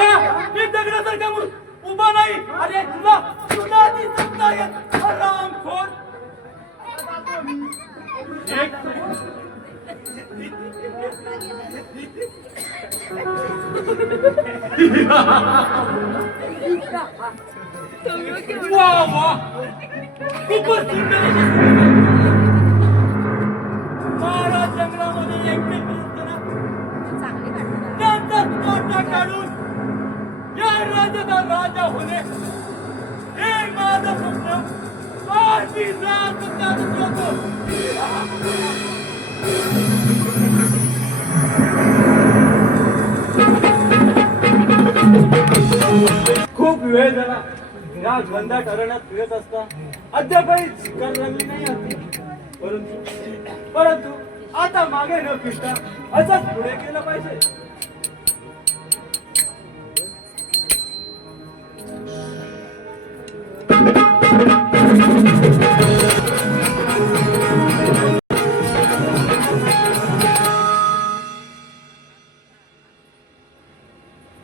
मी दगडासारखा मूर्ख उभा नाही अरे तुला तुला दिसत नाही रामखोर जातो मी एक वा वा खूपच सुंदर अशी महाराज जंगलामध्ये एकटे फिरताना त्यांचा तोटा काढून या राज्याचा राजा होणे हे माझं स्वप्न आज मी रात काढत होतो खूप वेळ झाला या घनदाट अरण्यात फिरत असता अद्यापही शिकार लागली नाही होती परंतु आता मागे न फिरता असंच पुढे केलं पाहिजे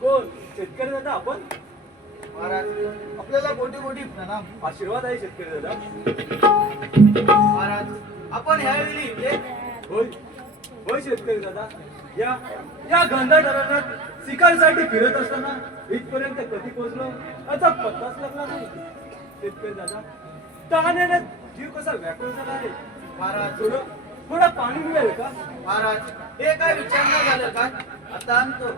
कोण शेतकरी दादा आपण महाराज आपल्याला कोटी कोटी प्रणाम आशीर्वाद आहे शेतकरी दादा महाराज आपण ह्यावेळी इथे होय होय शेतकरी दादा या या घनदाट अरण्यात शिकारीसाठी फिरत असताना इथपर्यंत कधी पोहोचलो याचा पत्ताच लागला नाही शेतकरी दादा तहानेने जीव कसा व्याकुळ झाला आहे महाराज थोडं पाणी मिळेल का महाराज हे काय विचार नाही झालं का आता आणतो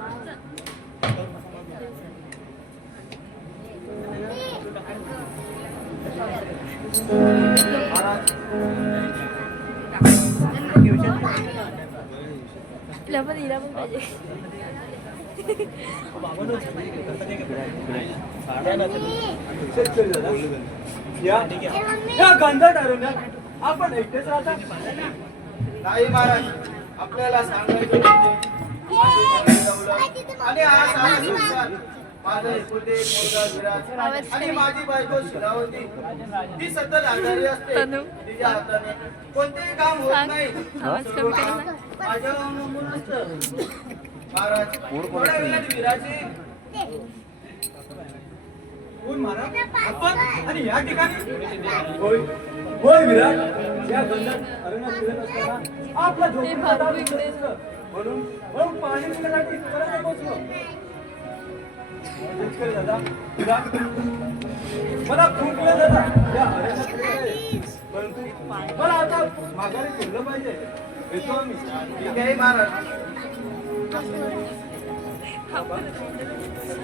महाराज तुला पण हिला पण पाहिजे शेतकरी दादा या घनदाट अरण्यात आपण एकटेच राहता नाही महाराज आपल्याला सांगायचं म्हणजे आणि हा सारा संसार माझा एकुलते एक मुलगा विराज आणि माझी बायको शिरावती ती सतत आजारी असते तिच्या हाताने कोणतेही काम होत नाही माझ्या अवलंबून असतं महाराज थोड्या वेळात विराजी कोण महाराज आपण आणि या ठिकाणी होय होय विराट या घनदाट अरण्यात फिरत असताना आपला झोपडीचा दार दिसत असतं. म्हणून पाणी पिण्यासाठी इथपर्यंत पोहोचलो शेतकरी दादा विराट मला खूप वेळ झाला या अरण्यात फिरायला. परंतु मला आता माघारी फिरलं पाहिजे येतो आम्ही ठीक आहे महाराज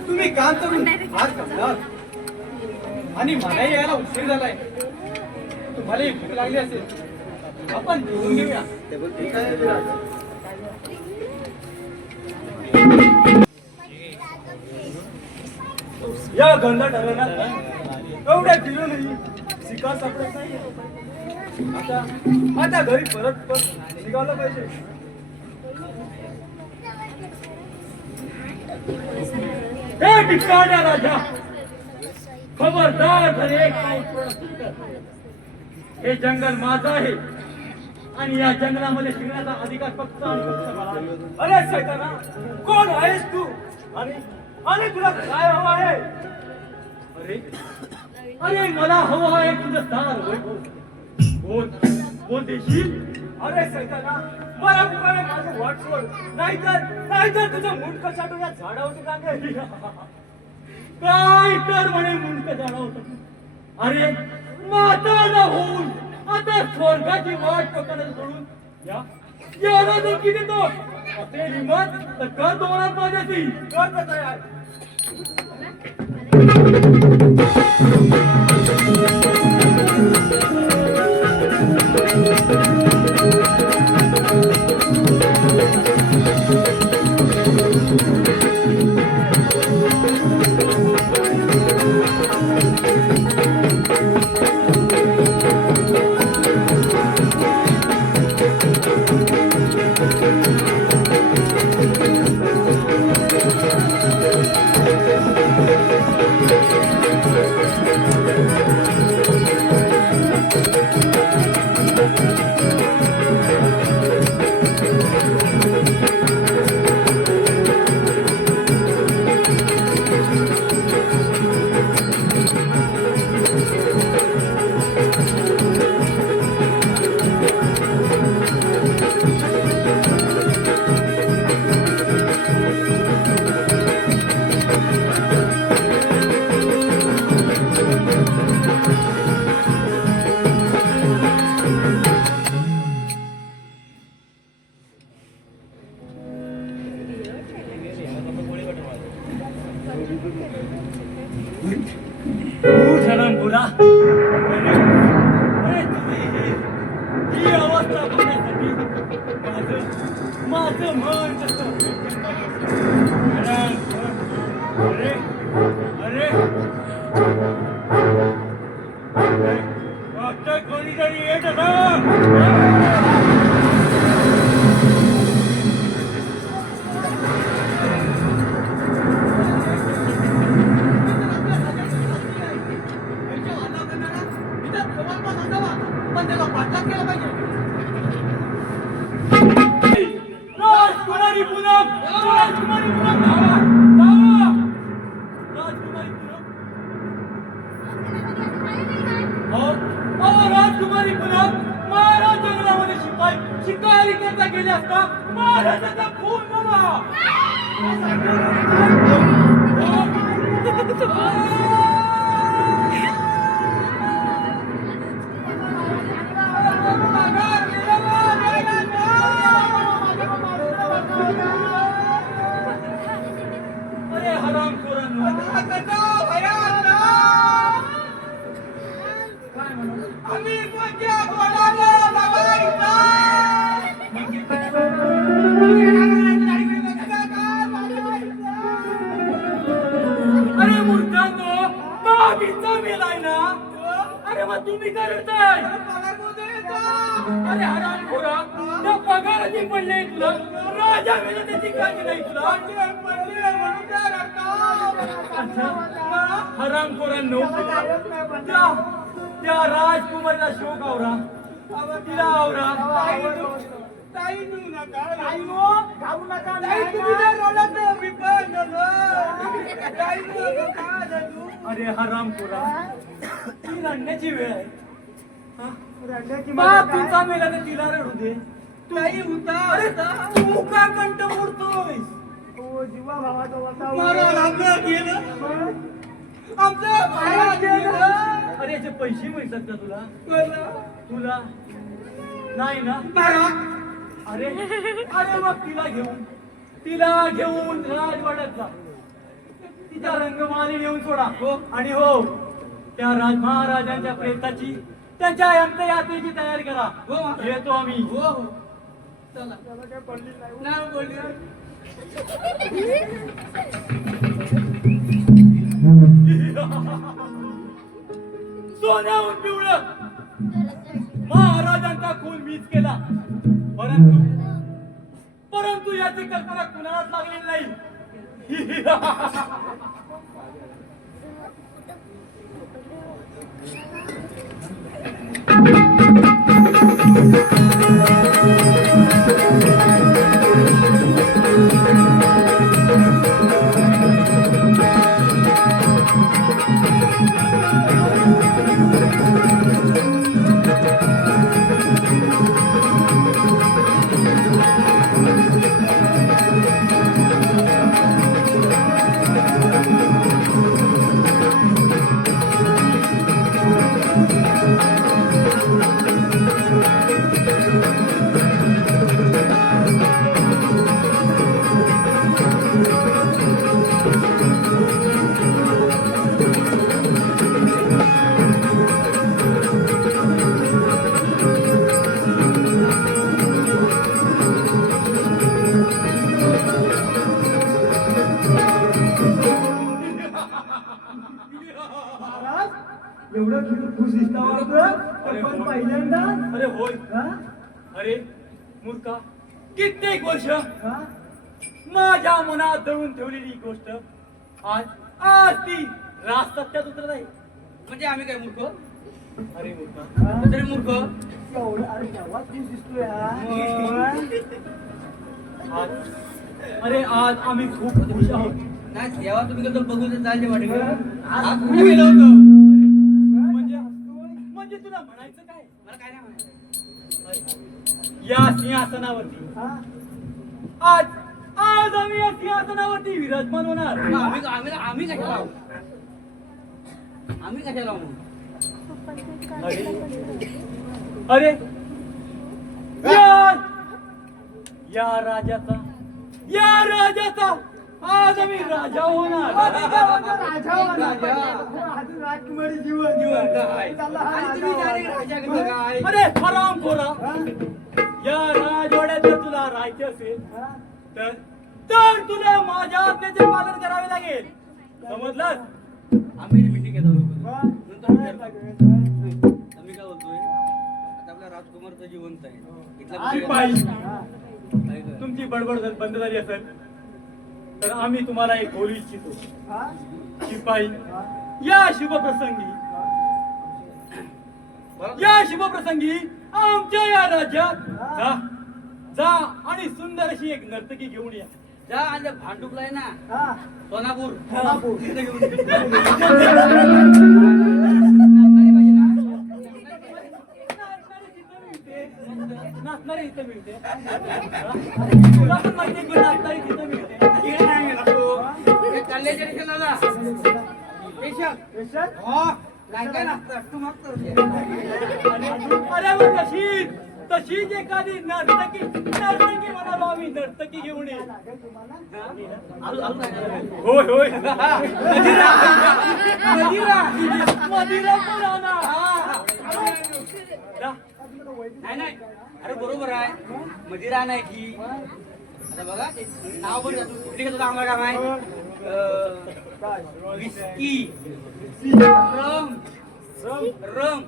तुम्ही काम करून आज करणार आणि मला यायला उशीर झालाय तुम्हाला भूक लागली असेल आपण जेवून घेऊया ठीक आहे विराज या घनदाट अरण्यात एवढ्या फिरूनही शिकार सापडत नाही आता घरी परत निघालं पाहिजे हे भिकाऱ्या राजा खबरदार झाले एक पाऊल पुढं सुटलं. हे जंगल माझं आहे आणि या जंगलामध्ये शिरण्याचा अधिकार फक्त आणि फक्त मला आहे. अरे सैताना कोण आहेस तू आणि आणि तुला काय हवं आहे अरे अरे मला हवं आहे तुझं दार कोण कोण देशील अरे सैताना मला पुकारे माझं वाट सोड नाहीतर तुझं मुंड कशाटून या झाडावरती टाकेल काय तर म्हणे मुंडक जाणवत अरे माता होऊन आता स्वर्गाची वाट पकडत सोडून याला जर किती तो असे हिंमत तर कर दोनात माझ्याशी कर तयार तू हरामखोरा. अरे तुम्ही ही अवस्था बघण्यासाठी माझं मन कसं हरामखोर. अरे अरे फक्त कोणीतरी येत राजकुमारी पूनम, राजकुमारी पूनम, धावा धावा. राजकुमारी पूनम, राजकुमारी पूनम, महाराज जंगलामध्ये शिकारी करता गेले असता महाराजांचा खून झाला. अरे हरामखोरांनो, आम्ही कोणत्या बोलावलं अरे मूर्खांनो, महावीरचा मेल आहे ना. अरे मग तुम्ही काय करताय? अरे हरामखोरा, त्या पगाराची पडले तुला, राजा मेला त्याची काळजी नाही तुला. अच्छा, हरामखोरांनो, त्या राजकुमारीला शोक आवरा, तिला आवरा. अरे हरामखोरा, ती रडण्याची वेळ आहे. बाप तुमचा मेला तर तिला रडू दे. काही होता अरे तू का कंठ मोडतोय? अरे याचे पैसे मिळतात का तुला? तुला नाही ना. अरे अरे मग तिला घेऊन राजवाड्यात जा. तिच्या रंगमाली येऊन सोडा. आणि हो, त्या महाराजांच्या प्रेताची, त्यांच्या अंत्ययात्रेची तयारी करा. येतो आम्ही. चला नाही बोलली. सोन्याहून पिवळं महाराजांचा खून मीच केला. परंतु याची कल्पना कुणालाच लागलेली नाही. एवढं खुश दिसता पण पहिल्यांदा. अरे होय. हा? अरे मूर्खा, कित्येक वर्ष हा? माझ्या मनात दळून ठेवलेली गोष्ट आज ती राज सत्यात उतरत आहे. म्हणजे आम्ही काय मूर्ख? अरे मूर्खा, हा? तरी मूर्ख. एवढं अरे केव्हा खुश दिसतोय हा? अरे आज आम्ही खूप खुश आहोत. नाही तेव्हा तुम्ही कसं बघून तर चालते वाटेल. आज कुठे गेलो होतो? म्हणजे तुला म्हणायचं काय? मला काय नाही म्हणायचं. या सिंहासनावरती हा? आज आम्ही या सिंहासनावरती विराजमान होणार. आम्ही कशाला आहोत? आम्ही कशाला आहोत? अरे या राजाचा आज आम्ही राजा होणार. अजून राजकुमारी जीवन जिवंत आहे. चालला हा आणि तुम्ही राजा direct राजाकडे काय? अरे हराम खोरा, हा? या राजवाड्यात जर तुला राहायचे असेल हा? तर तर तुला माझ्या आज्ञेचे पालन करावे लागेल. समजलास? आम्ही मीटिंग घेत आहोत. हा? नंतर विचार करू. आम्ही काय बोलतोय आता आपला राजकुमार तर जिवंत आहे. इथला शिपाई, हा. काय कर? तुमची बडबड जर बंद झाली असेल तर आम्ही तुम्हाला एक बोलू इच्छितो. हा? शिपाई, हा? या शुभप्रसंगी आमच्या या राज्यात जा जा आणि सुंदर अशी एक नर्तकी घेऊन या. जा आणि भांडुपला आहे ना हा? सोनापूर सोलापूर. तिथे घेऊन ये. नाचणारी इथं मिळते. तुला पण माहिती आहे की नाचणारी तिथं मिळते. इकडे नाही मिळत तो. हे कल्ल्याच्या दिशेला जा. स्पेशल. पेशल? हो. काय काय लागतं? तू मागतो. अरे मग तशीच एखादी नर्तकी म्हणालो आम्ही. नर्तकी घेऊन ये. आलू आलू काय होय होय. मदिरा पण आणा. जा. नाही नाही अरे बरोबर आहे मदिरा नाही की आता बघा ते नाव पण कुठली घेतो आम्हाला काय विस्की रम रम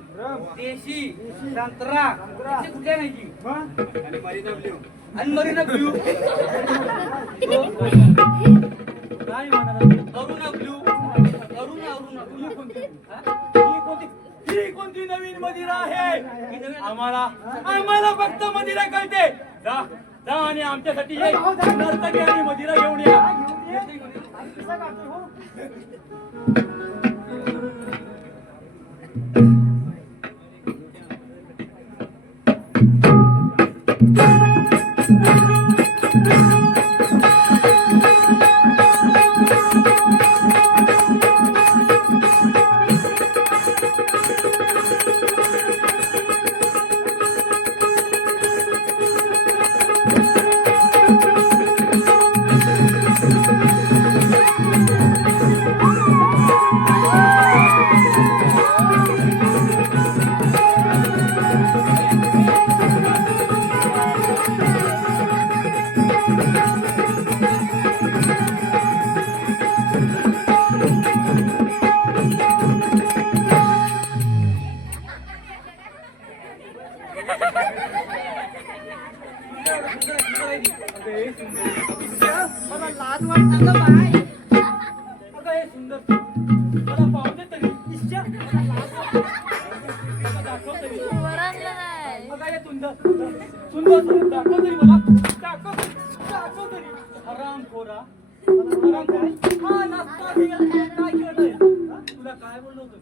देशी संत्रा इथे कुठल्या नाही की मग? आणि मरीना ब्ल्यू काय म्हणाला? अरुणा ब्ल्यू अरुणा ही कोणती नवीन मदिरा आहे? आम्हाला फक्त मदिरा कळते. जा जा आणि आमच्यासाठी एक नर्तकी आणि मदिरा घेऊन या. कसा काढतोय हो? मला लाज वाटतं गं बाय. अगं हे सुंदर मला पाहू दे तरी. इश्या, मला लाज वाटते. मला दाखव तरी. अगं हे सुंदर सुंदर दाखव तरी मला. दाखव तरी. हरामखोरा. हा नाचता बिगर काय केलंय? तुला काय बोललो होतो?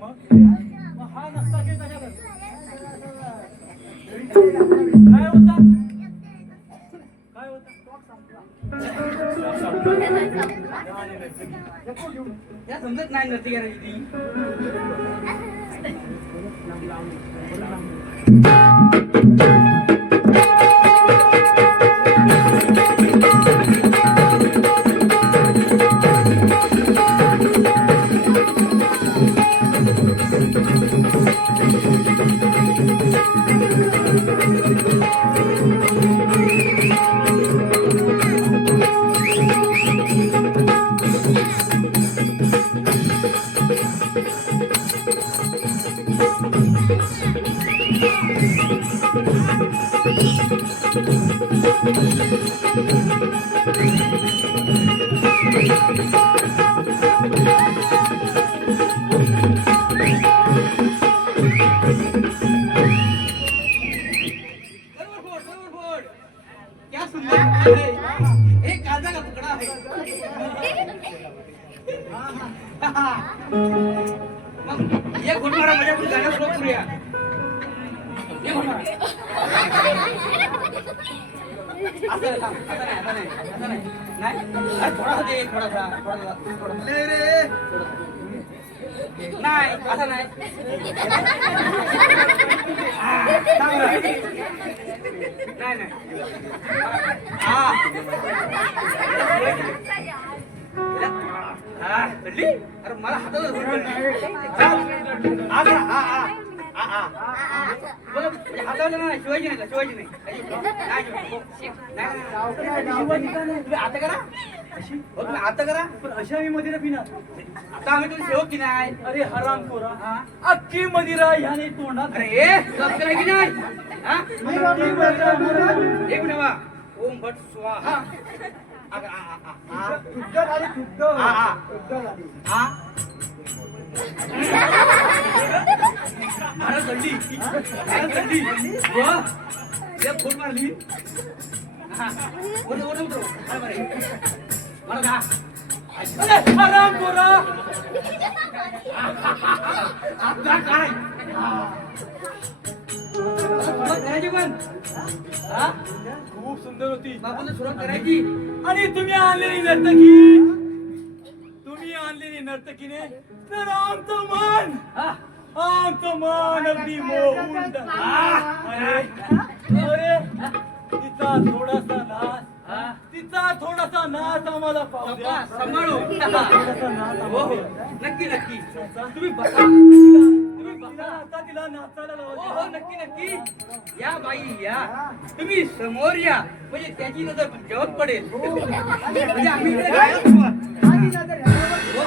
मग हा नसता खेळ कशाला? काय होता? काय होता? त्या समजत नाही नर्ती करायची ती क्या सुंदर है एक कांदा का टुकड़ा है मग ये घोट मारा माझ्या पुढे गाणं सुरू करूया ये घोट मारा असं नाही अरे थोडासा दे थोडासा नाही असं नाही नाही हा हा चढली अरे मला हाताला धरून हातावलं ना शिवायची नाही शिवायची नाही तुम्ही आता करा हो तुम्ही आता करा पण अशा मी मदिरा पिणार आता आम्ही तुम्ही सेवक की नाही अरे हराम खोरा अख्खी मदिरा ह्याने तोंडात अरे तुला की नाही हा अख्खी मदिरा पिणार. एक मिनिट बा ओम भट स्वाहा शुद्ध झाली शुद्ध शुद्ध झाली हा अरे चढली अरे चढली वा एक फूट मारली हा ओढ ओढ उतरो अरे बरे मला दा अरे हराम खोरा आता काय सुरुवात करायची पण हा? खूप सुंदर होती बापूला सुरुवात करायची आणि तुम्ही आणलेली नर्तकी तुम्ही आणलेली नर्तकीने तर आमचं मन अगदी मोहून टाकलं. अरे तिचा थोडासा नाच आम्हाला पाहू द्या. सांभाळू थोडासा नाच हो हो आम्हाला. नक्की नक्की तुम्ही बघा तुम्ही बघा आता तिला नाचायला हो लावा. हो नक्की नक्की या बाई या तुम्ही समोर या म्हणजे त्याची नजर तुमच्यावर पडेल म्हणजे आम्ही इकडे गायब सुरुवात. आधी नजर ह्याच्यावर हो.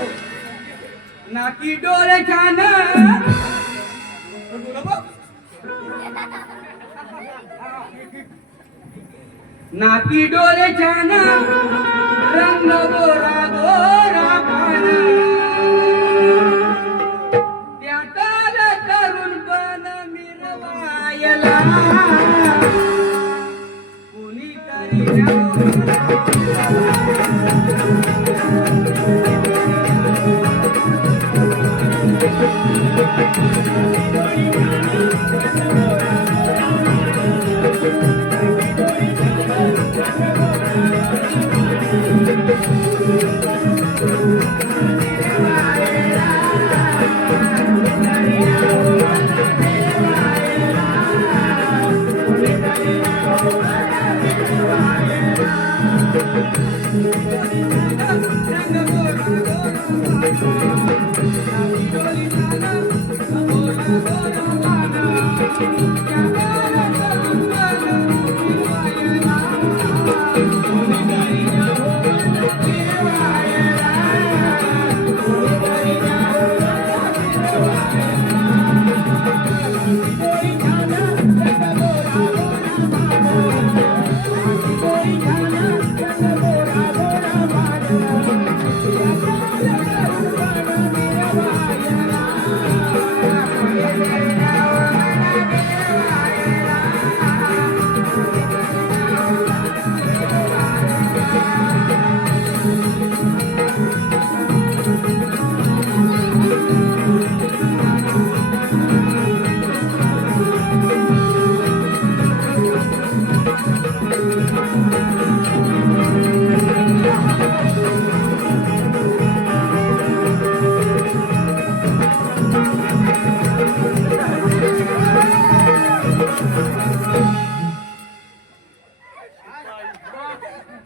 नाकी डोळे छान नाकी डोळे छान रंग गोरा गोरा पान त्याताल तरुण पण मिरवायला कुणीतरी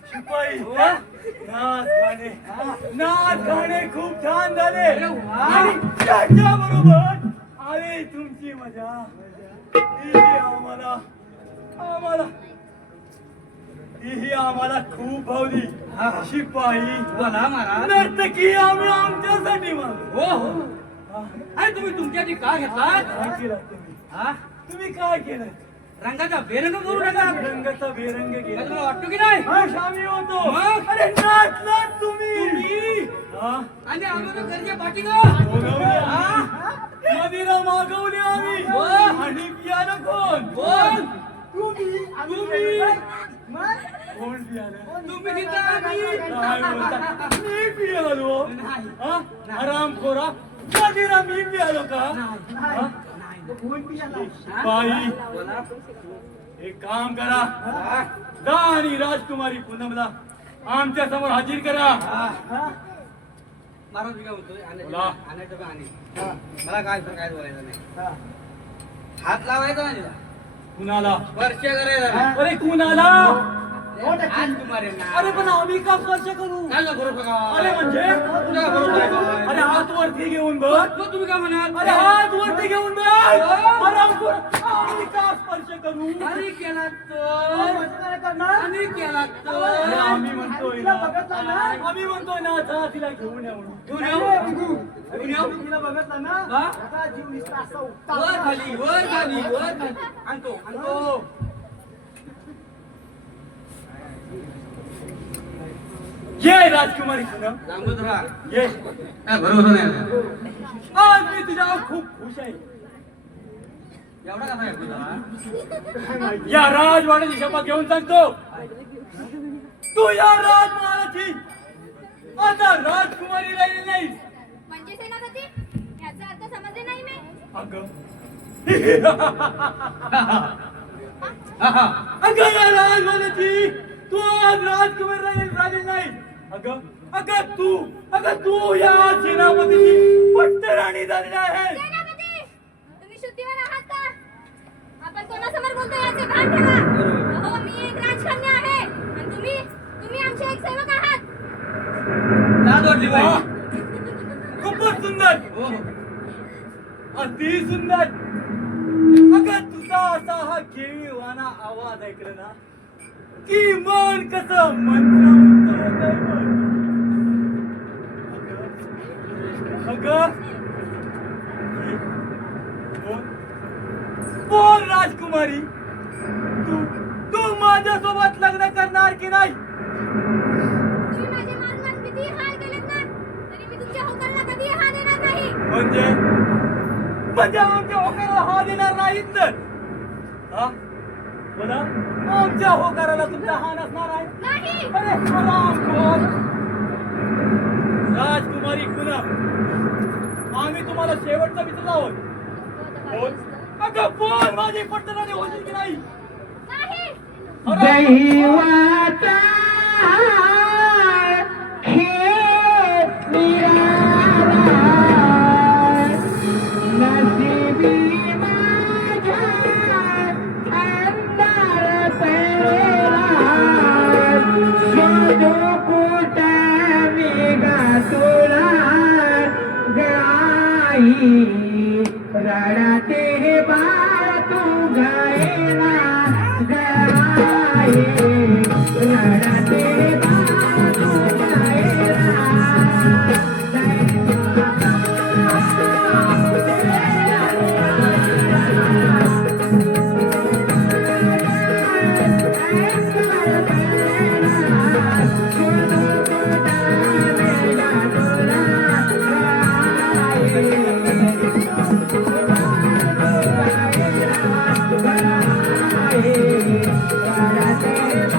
शिपाई नाच गाणे खूप छान झाले आणि त्याच्याबरोबर आले तुमची मजा तीही आम्हाला खूप भावली. शिपाई बोला महाराज नर्तकी आम्ही आमच्यासाठी मागू. हो हो अरे तुम्ही तुमच्यासाठी का घेतला काय केलं तुम्ही? हा तुम्ही काय केलं? रंगाचा बेरंग करू नका रंगाचा बेरंग काय केला. तुम्हाला वाटतो की नाही खुश आम्ही होतो. मग? अरे नाचलात तुम्ही. हा? आणि आम्हाला घरच्या पाठी बोलवली. मदिरा मागवली आम्ही हो. आणि पियानो कोण कोण तुम्ही मग कोण पियानो तुम्ही तिथं आम्ही काय बोलता? मी पियानो हा? हरामखोरा मदिरा मी पियानो का हा? बाई एक काम करा जा आणि राजकुमारी पूनमला आमच्या समोर हाजीर करा. महाराज मी काय बोलतोय बोला. आणायचं का आणि मला काय बोलायचं नाही हात लावायचा ना तिला कुणाला वर्ष करायला हा? अरे कुणाला आज तुम्हारे ना अरे पण आम्ही का स्पर्श करू काय बरोबर का अरे म्हणजे तुला बरोबर आहे का? अरे हात वरती घेऊन बघ मग तुम्ही काय म्हणाल अरे हात वरती घेऊन बघ अरे आम्ही का स्पर्श करू आणि केला अहो, तर कसं काय करणार? आणि केला अरे तर आम्ही म्हणतोय तिला ना बघितलं ना? आम्ही म्हणतोय ना जा तिला घेऊन येऊ घेऊन नाही, येऊ. नाही, बिगू. घेऊन येऊ. तिला बघितलं ना हा? त्याचा जीव नुसता असा वर उठता. खाली वर खाली वर खाली आणतो आणतो ये राजकुमारी पुनम लांबच राहा ये काय भरोसा नाही आज मी तुझ्यावर खूप खुश आहे एवढा कसा आहे तुझा या राजवाड्याची शपथ घेऊन सांगतो तू या राजमहालाची आता राजकुमारी राहिली नाही म्हणजे सेनापती याचा अर्थ समजले नाही मी अगं अगं या राजवाड्याची तू आज राजकुमारी राहिली नाही अगं अगं तू या सेनापतीची पट्टराणी झालेली आहे सेनापती तुम्ही शुद्धीवर आहात का आपण कोणासमोर बोलतो याचे भान ठेवा हो मी एक राजकन्या आहे आणि तुम्ही आमचे एक सेवक आहात लाज वाटली वा, बाई खूपच सुंदर हो अति सुंदर अगं तुझा असा हा केळीवाना आवाज ऐकला ना की मन कसं मंत्रमुग्ध होतंय मन. अगं बोल राजकुमारी तू तू माझ्यासोबत लग्न करणार की नाही तुम्ही माझे मान किती हाल केलेत ना तरी मी तुमच्या होकाराला कधी हाल देणार नाही म्हणजे आमच्या होकाराला हा देणार नाहीत तर हा बोला आमच्या होकाराला तुमचा हा नसणार आहे नाही अरे हरामखोर. राजकुमारी पुनम आम्ही तुम्हाला शेवटचा मित्र आहोत बोल अगं बोल माझी पट्टराणी होतील की नाही नाही दैवाचा खेळ निराळा, नशिबी माझ्या अंधार पडला, शोधू कुठं निघा तुला गाई, रडते बाळ तू गायला गाई, रडते बाळ तू गायला Hey,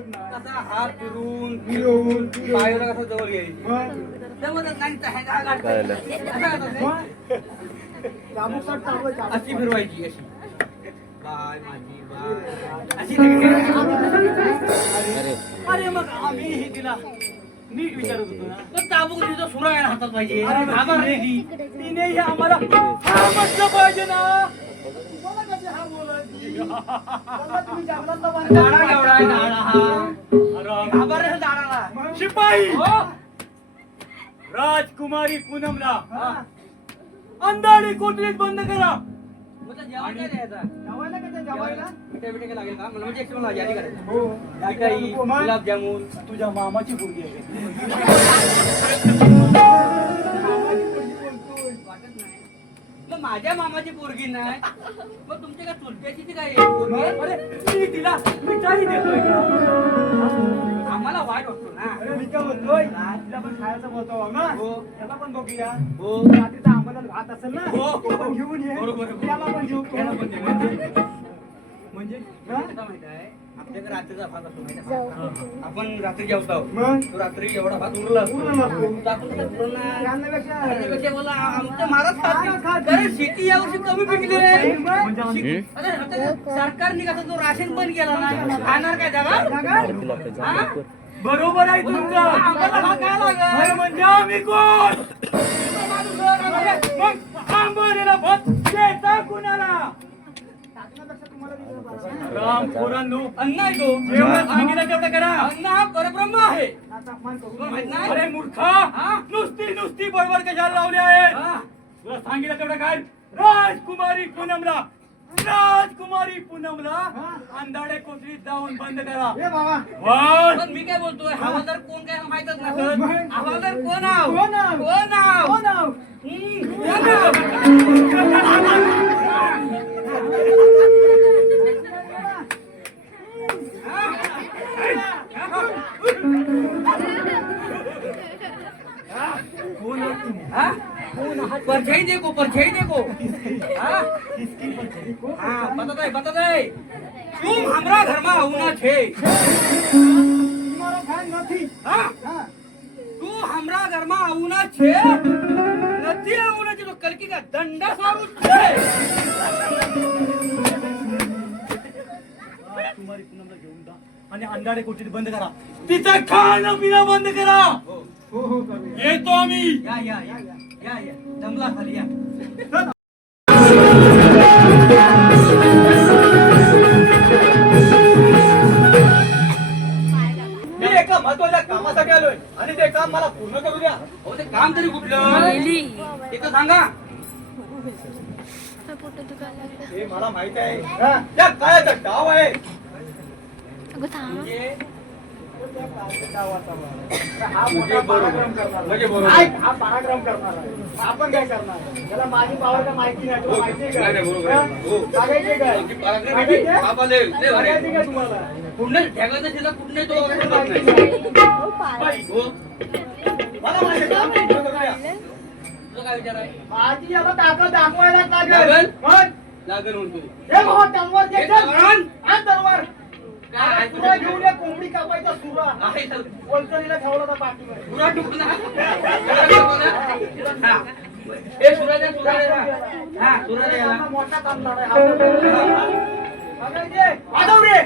जमत नाही. कसा हात फिरून फिरवून, पायाला कसं जवळ येईल मग, जमतच नाही तर ह्या जागा काढतात. असं करतात ते. मग. चाबूक काढ, चाबूक काढ. अशी फिरवायची अशी बाय माझी बाय अशी नाही. अरे मग आम्ही हे तिला नीट विचारत होतो ना. तो चाबूक तिचा सुरा आहे ना हातात पाहिजे अरे घाबरली ती. तिने हे आम्हाला हा म्हटलं पाहिजे ना. तुम्हाला कशी हा बोलायची? मला तुम्ही जंगलातला बांधला. दाडा एवढा आहे दाडा हा अरे घाबरले दाडाला मग, शिपाई हो राजकुमारी पूनमला हा. अंधारी कोठडीत बंद करा. मग तर जेवण काय द्यायचं जेवायला का ते जेवायला? मिठाई बिठाई लागेल का मला म्हणजे एक्स्ट्रा यादी करायचं हो. मिठाई मग, गुलाबजामुन तुझ्या मामाची पोरगी आहे. वाटत नाही मग माझ्या मामाची पोरगी नाही मग तुमच्या काय चुलत्याची ती काय पोरगी आहे? अरे मी तिला मिठाई देतोय का? आम्हाला वाईट वाटतो ना अरे मी काय म्हणतोय? तिला पण खायचं बोलतो ना. हो. त्याला पण बघूया. हो रात्रीचा आंबाला भात असेल ना. हो. तो पण घेऊन ये. बरोबर, बरोबर. त्याला पण घेऊ. त्याला पण घेऊ. म्हणजे हा? कसं माहित आहे आपल्याकडे रात्रीचा भात असतो माहिती आहे का? आपण रात्री जेवतो मग? तो रात्री एवढा भात उरला असतो. उरला नसतो. दाखवतो का पुराणात? खाण्यापेक्षा- खाण्यापेक्षा मला आमचं महाराज खा खात ना. कारण शेती यावर्षी कमी पिकली रे मग? म्हणजे आता सरकारने कसं तो राशन बंद केला ना खाणार काय जागा जागा? हा? बरोबर आहे तुमचं. आम्हाला हा काय अरे लागल म्हणजे आम्ही कोण? मग आंबोलीला भात देता कुणाला? टाकण्यापेक्षा तुम्हाला दिलं बरं. राम पोरांनो, अन्न आहे तो जेवढं सांगितलं तेवढं करा. अन्न हा परब्रह्म आहे आता अपमान करू तुला माहित नका. नाही अरे मूर्खा, हा? नुसती बडबड कशाला लावली आहे? हा. तुला सांगितलं तेवढं काय? राजकुमारी पूनमला अंधाडे कोठडीत जाऊन बंद करा. ए बाबा. पण पण मी काय बोलतोय हवालदार कोण काय माहितच मग? नसत हवालदार कोण आव कोण आव? कोण आव हो ना. कोण आव? कोण आहात तुम्ही? हाँ? परछाई देखो हाँ? हाँ, बता दे तुम हमरा घर में आउना छे तुम्हारा फैन નથી. हाँ? हाँ. तू हमरा घर में आउना छे नथी आउना छे तो कलकी का दंडा सारू छे राजकुमारी पूनमला घेऊन जा आणि अंधाडे कोठडीत बंद करा. तिचं खाणं पिणं बंद करा. हो हो करू. येतो आम्ही. या जमला खाली या मी एका महत्वाच्या कामासाठी आलोय आणि ते काम मला पूर्ण करू द्या. हो ते काम तरी कुठलं ते तर सांगा हे मला माहित आहे. हा. त्या काळाचा डाव आहे. म्हणजे हा मोठा पराक्रम करणार. म्हणजे बरोबर. ऐक, हा पराक्रम करणार आहे. आपण काय करणार? त्याला माझी पावर का माहिती नाही. तुला माहिती आहे नाही, नाही, बरोबर का? आहे. हो. सांगायचे काय? बाकी पराक्रम सांगायचे? किती? बाबा लय भारी. सांगायचे काय तुम्हाला? कुठे ठेगायचं तिला कुठे तो वगैरे बघत माहिती नाही नाही. बाई, हो मला माहिती आहे काम पूर्ण करूया. तुझा काय विचार आहे माझी याला ताकद दाखवायला लागेल? लागेल. मग? लागेल म्हणतो हे भावा तलवार दे. हे तलवार? हा तलवार. काय सुरा घेऊन ये, कोंबडी कापायचा सुरा. आहे तर कोलकरीला ठेवला होता पाठीवर. पुरा टुकला हा ए सुराजा हा सुराजा याला मोठा काम झालाय. सांगायचे? वाजव रे.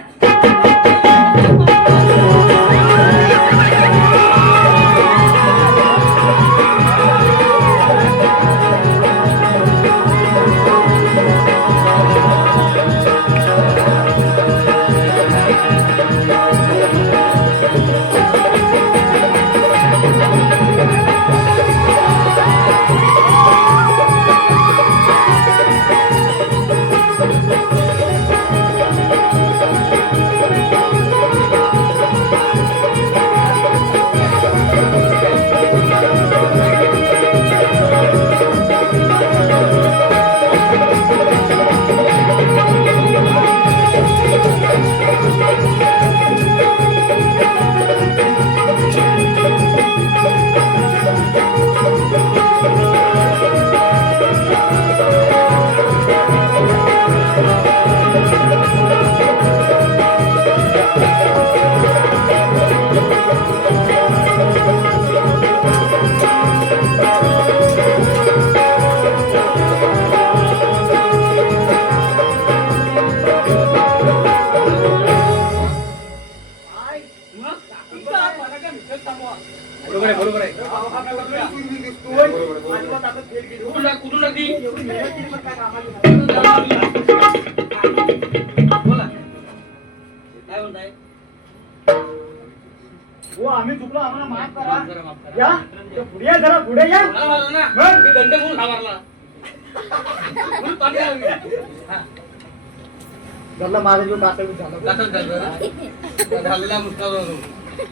ती पण काय कामाची बोला काय म्हणताय हो आम्ही चुकलो आम्हाला माफ करा जरा माफ करा. या ते पुढे या जरा पुढे या मला मारलं ना मग? मी दंड म्हणून घाबरला म्हणून पाणी आलं मी. हा. घरला माझा जो कासळ झाला कसं झालं? झालेला मुस्तावर होतो.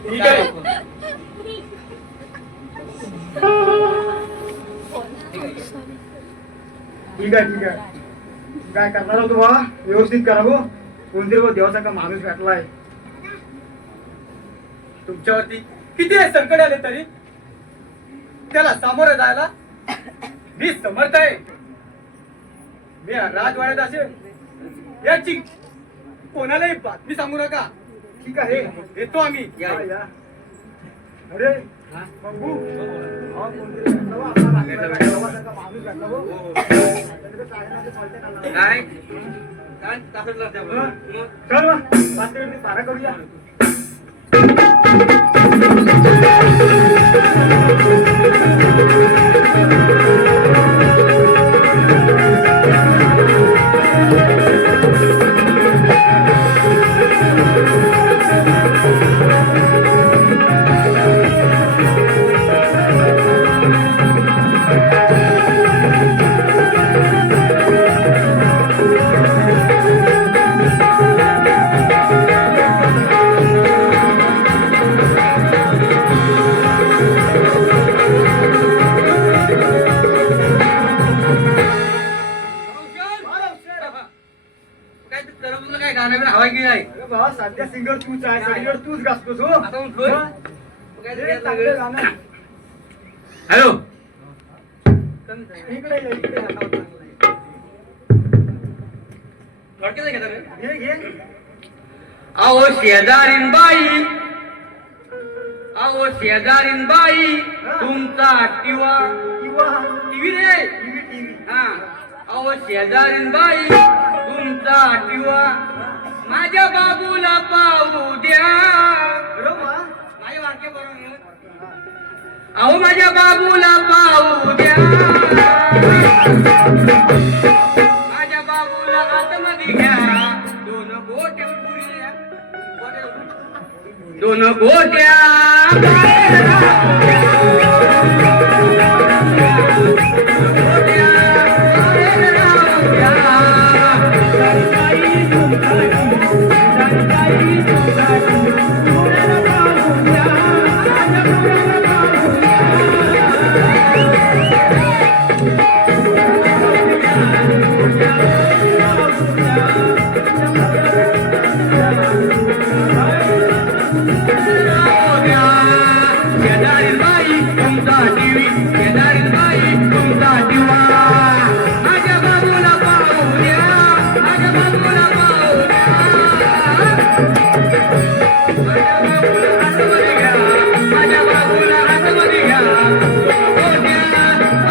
ठीक आहे. ठीक आहे ठीक आहे काय करणार होतो बा व्यवस्थित करा हो कोणतरी बा देवाचा का माणूस भेटलाय तुमच्यावरती किती संकट आले तरी त्याला सामोरं जायला मी समर्थ आहे मी राजवाड्यात असेल याची कोणालाही बातमी सांगू नका ठीक आहे येतो आम्ही या. या. अरे हा? बघू हा, कोणतरी भेटला बा, आपला देवाचा का माणूस भेटला हो. त्याच्याकडे काय ना ते चालतंय का नाही. काय काय ताकद लागते आपल्याला. हा. मग चल मग पाचवीवरती पारा करूया काय ते तरबूजला काय गाणं बिणं हवा की नाही अरे बाबा सध्या सिंगर तूच आहे सगळीकडे तूच गाजतोस हो आता उठलोय. मग? काय हे ते चांगलं गाणं. हॅलो इकडे ये, इकडे ये. थोडक्यात घेता रे घे घे अहो शेजारीन बाई अहो शेजारीन बाई तुमचा टिवा किंवा टीव्ही रे टीव्ही टीव्ही हा अहो शेजारीन बाई तुमचा टिवा माझ्या बाबूला पाहू द्या बरोबर माझ्या वाक्य बरोबर अहो माझ्या बाबूला पाहू द्या माझ्या बाबूला आतमध्ये घ्या दोन गोट्या पुऱ्या दोन गोट्या बाहेर राहू द्या. गोट्या बाहेर राहू द्या. शेजारीन बाई तुमचा टीव्ही शेजारीन बाई तुमचा टिवा माझ्या बाबूला पाहू द्या माझ्या बाबूला पाहू द्या माझ्या बाबूला हातमध्ये घ्या माझ्या बाबूला हातमध्ये घ्या बाहेर राहू द्या.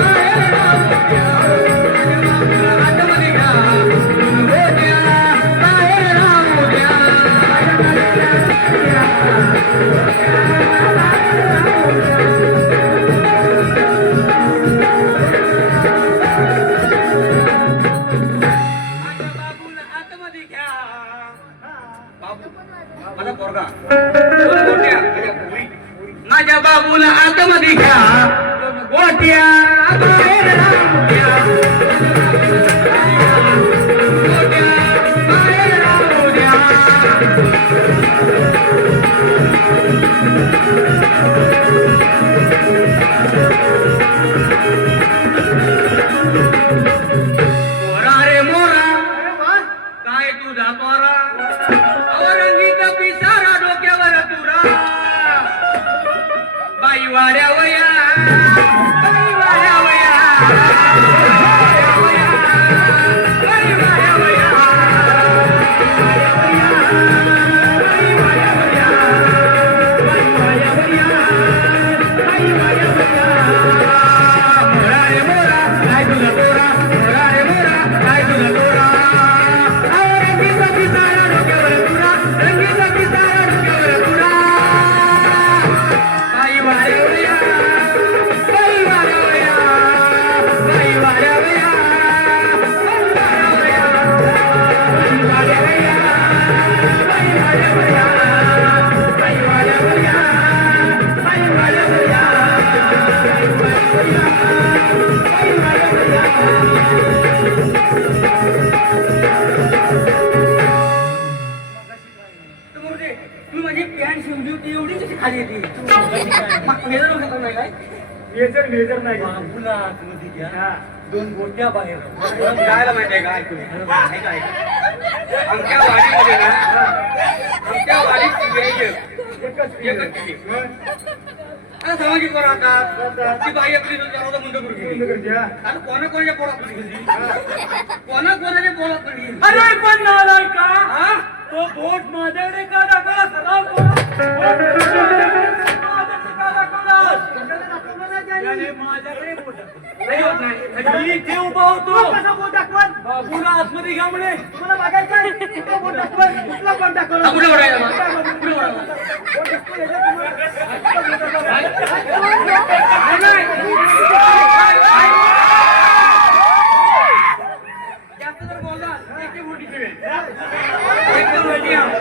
माझ्या बाबूला हातमध्ये घ्या गोट्या बाहेर राहू द्या. माझ्या बाबूला आतमध्ये घ्या बाबू माझा पोरगा दोन गोट्या माझ्या पोरी. माझ्या बाबूला आतमध्ये घ्या दोन गोट्या बाहेर राहू द्या. गोट्या बाहेर राहू द्या. मोरा रे मोरा अरे वा काय तुझा तोरा अवरंगीचा पिसारा डोक्यावर तुरा बाई वाड्या वया बाई वाड्या वया बाई वाड्या वया मोरा रे मोरा काय तुझा तोरा मोरा रे मोरा काय तुझा तोरा रंगीचा पिसारा डोक्यावर तुरा रंगीचा पिसारा डोक्यावर तुरा बाई वाड्या वया माझी पॅन्ट शिवली होती एवढीच अशी खाली येते मग मेजर होतं नाही काय मेजर नाही बाबूला आतमध्ये घ्या 2 गोट्या बाहेर गायला माहिती आहे का ऐकून आमच्या वाडीमध्ये ना आमच्या वाडीत एकच केली आता सामाजिक करा आता ती बाई आपली मुंड करून गेली आता कोणाच्या पोळात पडली कोणाच्या पोळात पडली अरे पण नालाय का तो बोट माझ्याकडे का दाखवला सराव माझ्याकडे बोट नाही होत नाही मी इथे उभा होतो कसा बोट दाखवत बाबूला आतमध्ये घ्या म्हणे तुम्हाला बघायचं आहे? कुठला बोट दाखवत? कुठला बोट दाखवत? पुढे ओढायला मग. पुढे ओढायला. बोट दिसतो याच्यात जास्त जर बोलला त्याची मोठी शिवेल. एकदम मोठी आहे.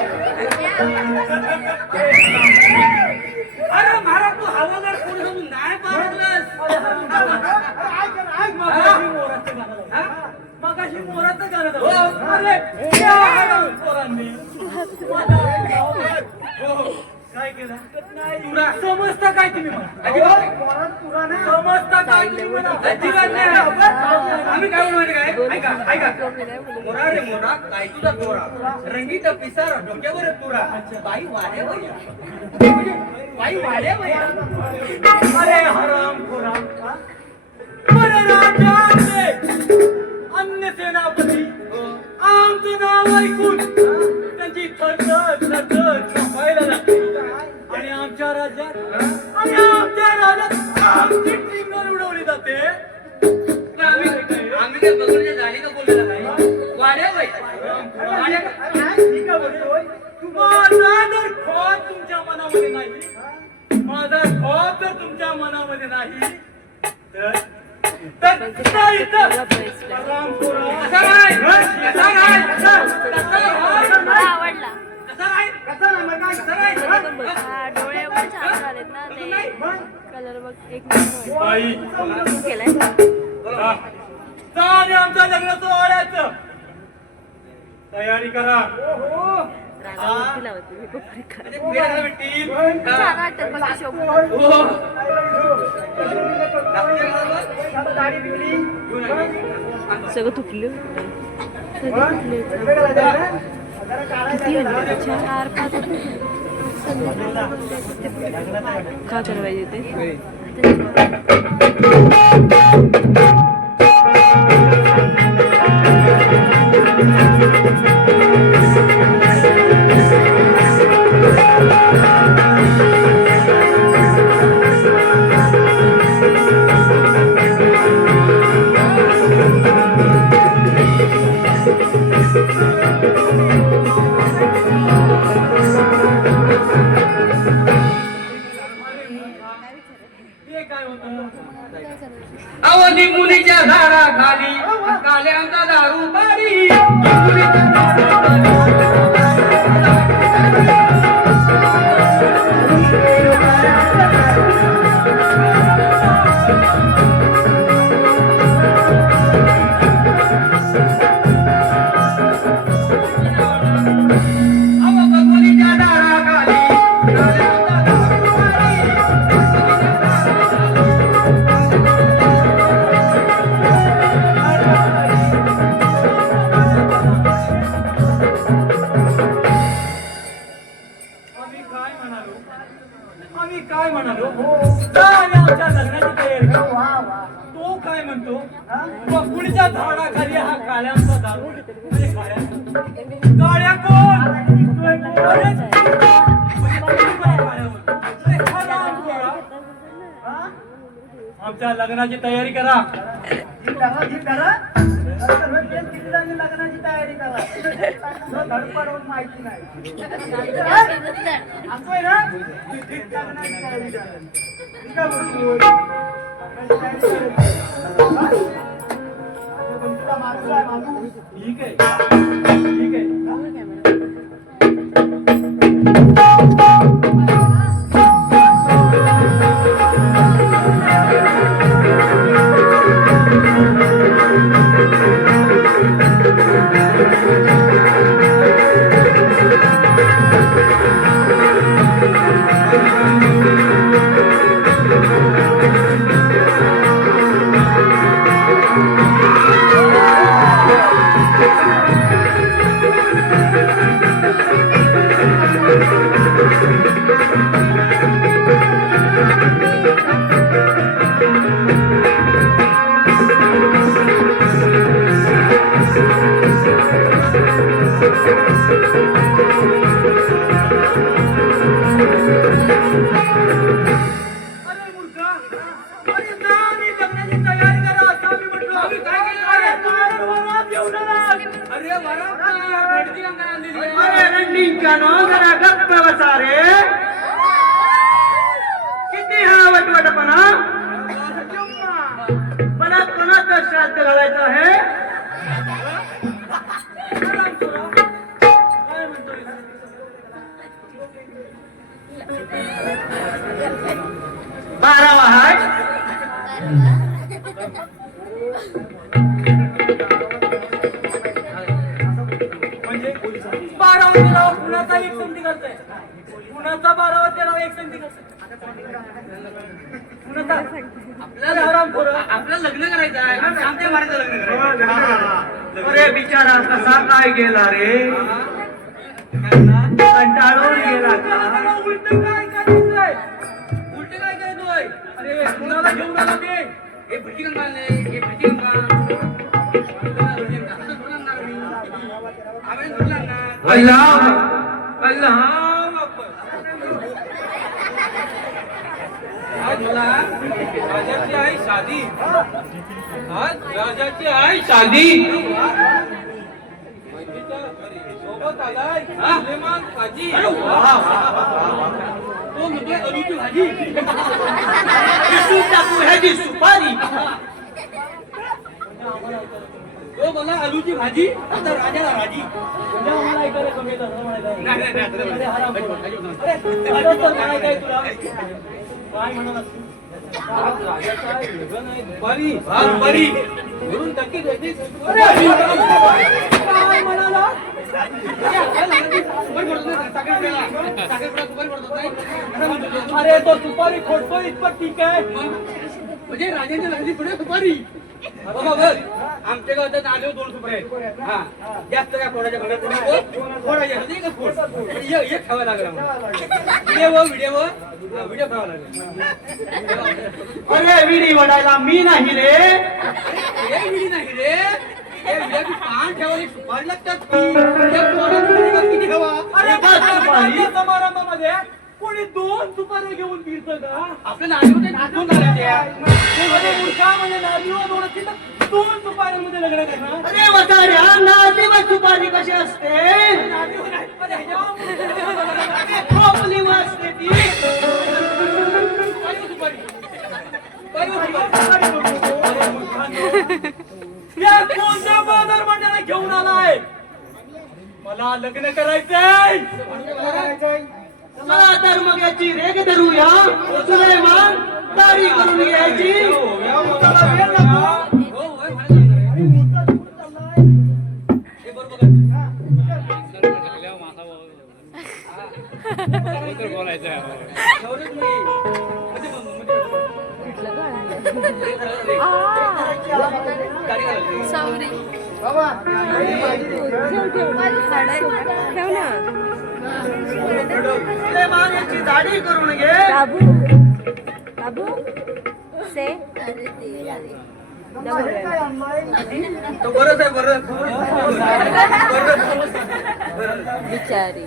अरे महाराज तू हवादार कोणी समजून नाही पाहिलंस मगाशी मोराचं गाणं हो. लावलं. अरे क्या हाणलं पोरांनी. काय केलं पुरा. समजता काय तुम्ही मला अजिबात नाही. पोरात पुरा ना. समजता काय तुम्ही मला अजिबात नाही. आम्ही काय म्हणू माहिती काय ऐका मोरा रे मोरा काय तुझा तोरा रंगीत पिसारा डोक्यावर तुरा बाई वाड्या वया बाई वाड्या वया अरे हराम खोरा बरे राजा आमचे अन्य सेनापती आमचं नाव ऐकून त्यांची थरथर कापायला लागते आणि आमच्या राज्यात आमची टीमवर उडवली जाते आम्ही काय बघून झाली का बोलायला काय वाड्या वया वाड्या ठीक आहे बोलतोय. माझा जर खॉत तुमच्या मनामध्ये नाही माझा खॉत जर तुमच्या मनामध्ये नाही तर हराम खोरा कसा नाही कसा नाही मला आवडला कसा नाही कसा ना मग काय? कसा नाही हा डोळे पण छान झालेत ना ते कलर बघ एक नंबर बाई केलाय चालेल आमच्या लग्नाचं वाड्याचं तयारी करा रागावरती लावते मी पप्पा टीम छान वाटतात बघ ते शोभून आता दाढी बिगडी. सगळं तुटले सगळं तुटले वेगळं करायचं आहे ना? जरा काढायचं किती आहे. म्हणजे 4-5 का करायला पाहिजे ते हे काय होतं अवधी मुलीच्या झाडा खाली काल्यांचा दारू बारी मुलीच्या झाडा खाली काल्यांचा दारू आम्ही काय म्हणालो चालेल आमच्या लग्नाची तयारी करू. वा, वा. तो काय म्हणतो हा? बकुळीच्या झाडाखाली हा काळ्यांचा दारू म्हणजे काळ्या कोण अरे, हा? आमच्या लग्नाची तयारी करा ही करा, ही करा. सर्व तेच किती जणांनी लग्नाची तयारी करा. न धडपडवून माहिती नाही. असं आहे ना? लग्नाची तयारी करा. ठीक आहे बोलतोय. लग्नाची तयारी करायची. हा? तुमचा माणूस आहे, माणूस. ठीक आहे ठीक आहे जरा गप्प बसा रे. किती हा वटवटपणा. मला कोणाचं श्राद्ध घालायचं आहे. काय म्हणतोय? बारावा हाय. म्हणजे 12वा नाव कुणाचा एक संधी करताय. कुणाचा 12वा नाव एक संधी करताय. कुणाचा आपल्याला आराम करू. आपल्याला लग्न करायचं आहे आमच्या मारायचं लग्न करायचं. अरे बिचारा कसा काय गेला रे. कंटाळून गेला का. उलट काय करायचंय. उलटे काय करतोय. अरे कुणाला घेऊन आला ते. हे भटकी गंगा आले हे भटकी गंगा आज मला राजाची आई शादी. आज राजाची आई शादी. सोबत आलाय सुलेमान काजी. तो म्हणजे अरुची भाजी. ह्याची सुपारी. तो मला आलूची भाजी. आता राजाला राजी. म्हणजे आम्हाला ऐकायला कमी येतं असं म्हणायचं. अरे हराम करू. अरे आजच तर म्हणायचं आहे तुला. काय म्हणालास तू? आज राजाचं आहे, वेगळं नाही. दुपारी म्हणून टक्के द्यायची. अरे काय म्हणाला. अरे तो सुपारी खोटतो इतपत ठीक आहे. म्हणजे राजाच्या लग्नाची पुढे सुपारी. बाबा बघ आमच्या गावात आले 2 सुपारी आहेत. हा जास्त काय फोडायच्या घरात फोडायच्या एकच फोड. एक खावा लागला व्हिडिओ खावा लागला. अरे विडी वडायला मी नाही रे. हे विडी नाही रे हे विड्याची पान ठेवायला सुपारी लागतात की. त्या पोरांना किती खावा. अरे बस सुपारी. लग्न समारंभामध्ये कोणी 2 सुपाऱ्या घेऊन फिरतं का. आपल्या नागरिक नाचून झाल्या त्या. अरे मूर्खा म्हणजे नारळीवर 2 असतील तर 2 सुपाऱ्यांमध्ये लग्न करणार. अरे वसाड्या नाशिक सुपारी कशी असते. नारळीवर नाही. अरे ह्याच्यावर खोपली असते ती. काय सुपारी. या कोणत्या बाजार मंडळाला घेऊन आलाय. मला लग्न करायचंय. मला धर्मग्याची रेग धरूया. सुलेमान दाढी करून घ्यायची. सॉरी सुलेमान याची दाढी करून घे. बाबू से तो बरंच आहे बरं. बिचारी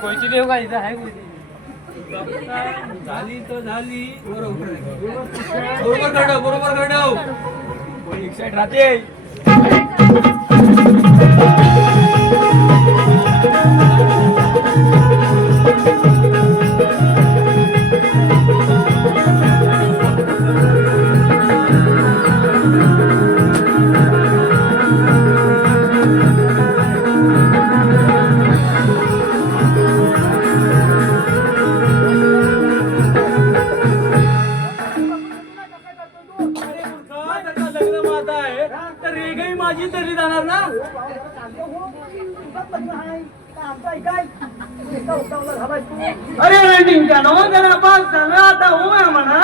कोयची देव का इथं आहे. झाली तर झाली. बरोबर काढव. कोणी एक्साइट राहते. माझी तरी जाणार ना. अरे रनिंगच्या नवा जरा पास झालं आता हो म्हणा.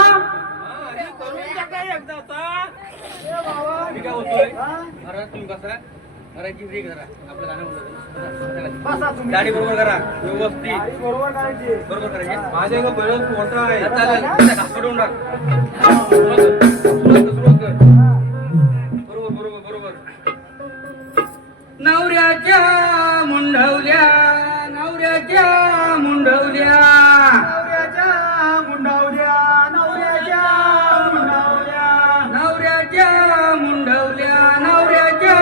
मी काय होतोय. अरे तुम्ही बसा. घराची ब्रेक करा. आपलं गाणं म्हणतो. गाडी बरोबर करा. व्यवस्थित बरोबर करायची. माझ्या बरंच मोठा आहे. चालेल घासडून टाक. सुरुवात कर. बरोबर. नवऱ्याच्या मुंढवल्या नवऱ्याच्या मुंढवल्या नवऱ्याच्या मुंढवल्या नवऱ्याच्या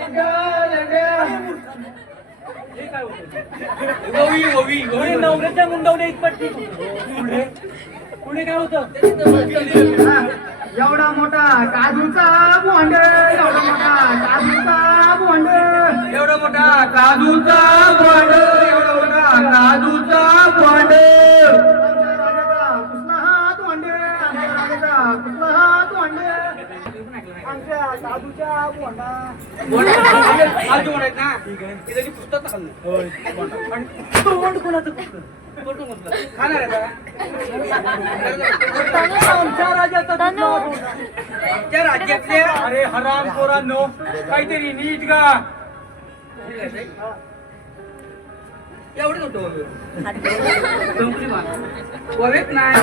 हे काय होतं? ओवी नवऱ्याच्या मुंडवल्या इतपत ठीक होतं. पुढे काय होतं? एवढा मोठा काजूचा बोंड, एवढा मोठा काजूचा बोंड, एवढा मोठा काजूचा बोंड, एवढा मोठा काजूचा बोंड. आमच्या राजाचा कुठला हात वांड, आमच्या काजूच्या बोंडा. बोंड काजू बोंड आहेत ना. ते त्याची पुस्तक खाल्लं. आणि तोंड कोणाचं कुठलं? फोटो मधलं. खाणार आहे का? आमच्या राजाचा कुठला तनू. बोंड? त्या राज्यातल्या अरे हराम पोरांनो, काहीतरी नीट गा. एवढं नव्हतं कंपनी माल ववेत नाही.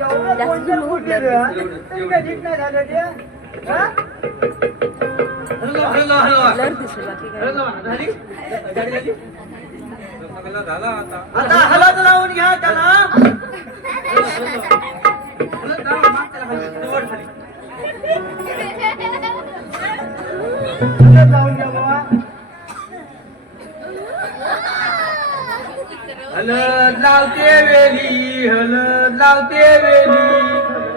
एवढं बोंड फुटले रे. तुम्ही काय नीट नाही झालं ते? हा? हॅलो ब्लर दिसलं बाकी काय झाली गाडी झाली झाला आता. आता हलत लावून घ्या त्याला. हलत लावा, माग त्याला खाली. वर खाली. हलत लावून घ्या बाबा. हलत लावते वेली, हलत लावते वेली,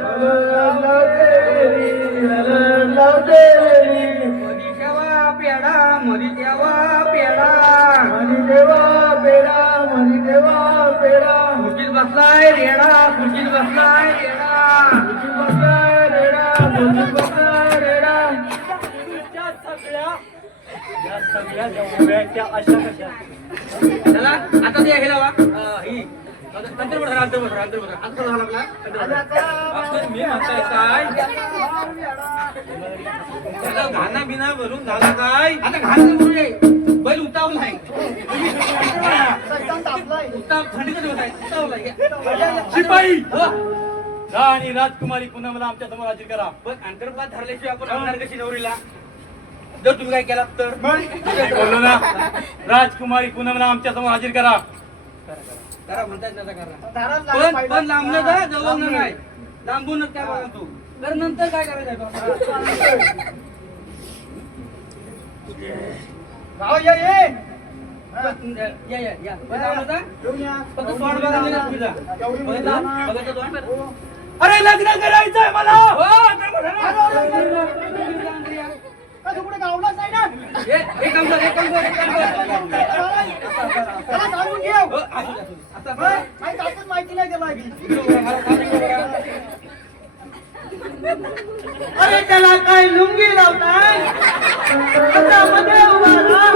हलत लावते वेली, हलत लावते वेली. मधी ठेवा पेडा, मधी ठेवा पेडा. मनी देवा पेडा, मनी देवा पेडा. खुर्चीत बसलाय रेडा, खुर्चीत बसलाय रेडा. खुर्ची बसलाय रेडा, खुर्ची बसलाय रेडा. या सगळ्या जेवढ्या त्या अशा कशा? चला आता ते हे लावा. ही अंतर बघा, अंतर बघा, अंतर बघा. अंतर बघा लागला. आपण मी म्हणताय काय त्याला घाणा बिना भरून झाला काय? आता घाण भरून ये. बैल उतावलाय. सगळ्यांना तापलाय. उताव थंडीचा दिवस आहे. उतावलाय. शिपाई हो. राणी राजकुमारी पुन्हा आमच्या समोर हजर करा. पण अंतर्पात धरल्याशिवाय आपण आणणार कशी नवरीला? जर तुम्ही काय केलात तर बोललो ना, राजकुमारी पुन्हा आमच्या समोर हजर करा. करा म्हणतात ना, करा. दारात लागा पण पाहिजे. पण लांबलं जा, जवळ नाही. लांबूनच काय बघा तू. तर नंतर काय करायचं आहे बाबा? भाऊ ये ये. या या या. पण लांबलं जा. येऊन या. फक्त तोंड बघा म्हणजे तुम्ही जा. बघितलं? बघितलं तोंड? अरे लग्न करायचंय मला. हो, आता बघा ना. का तू कुठे गावलाच नाही ना? एक काम कर, एक काम कर, एक काम कर. त्याला सांगून ठेव. हो, असू दे, असू दे. आता बघ. काही ताकद माहिती नाही त्याला आधी. अरे त्याला काय लुंगी लावताय? आता मध्ये उभा राहा.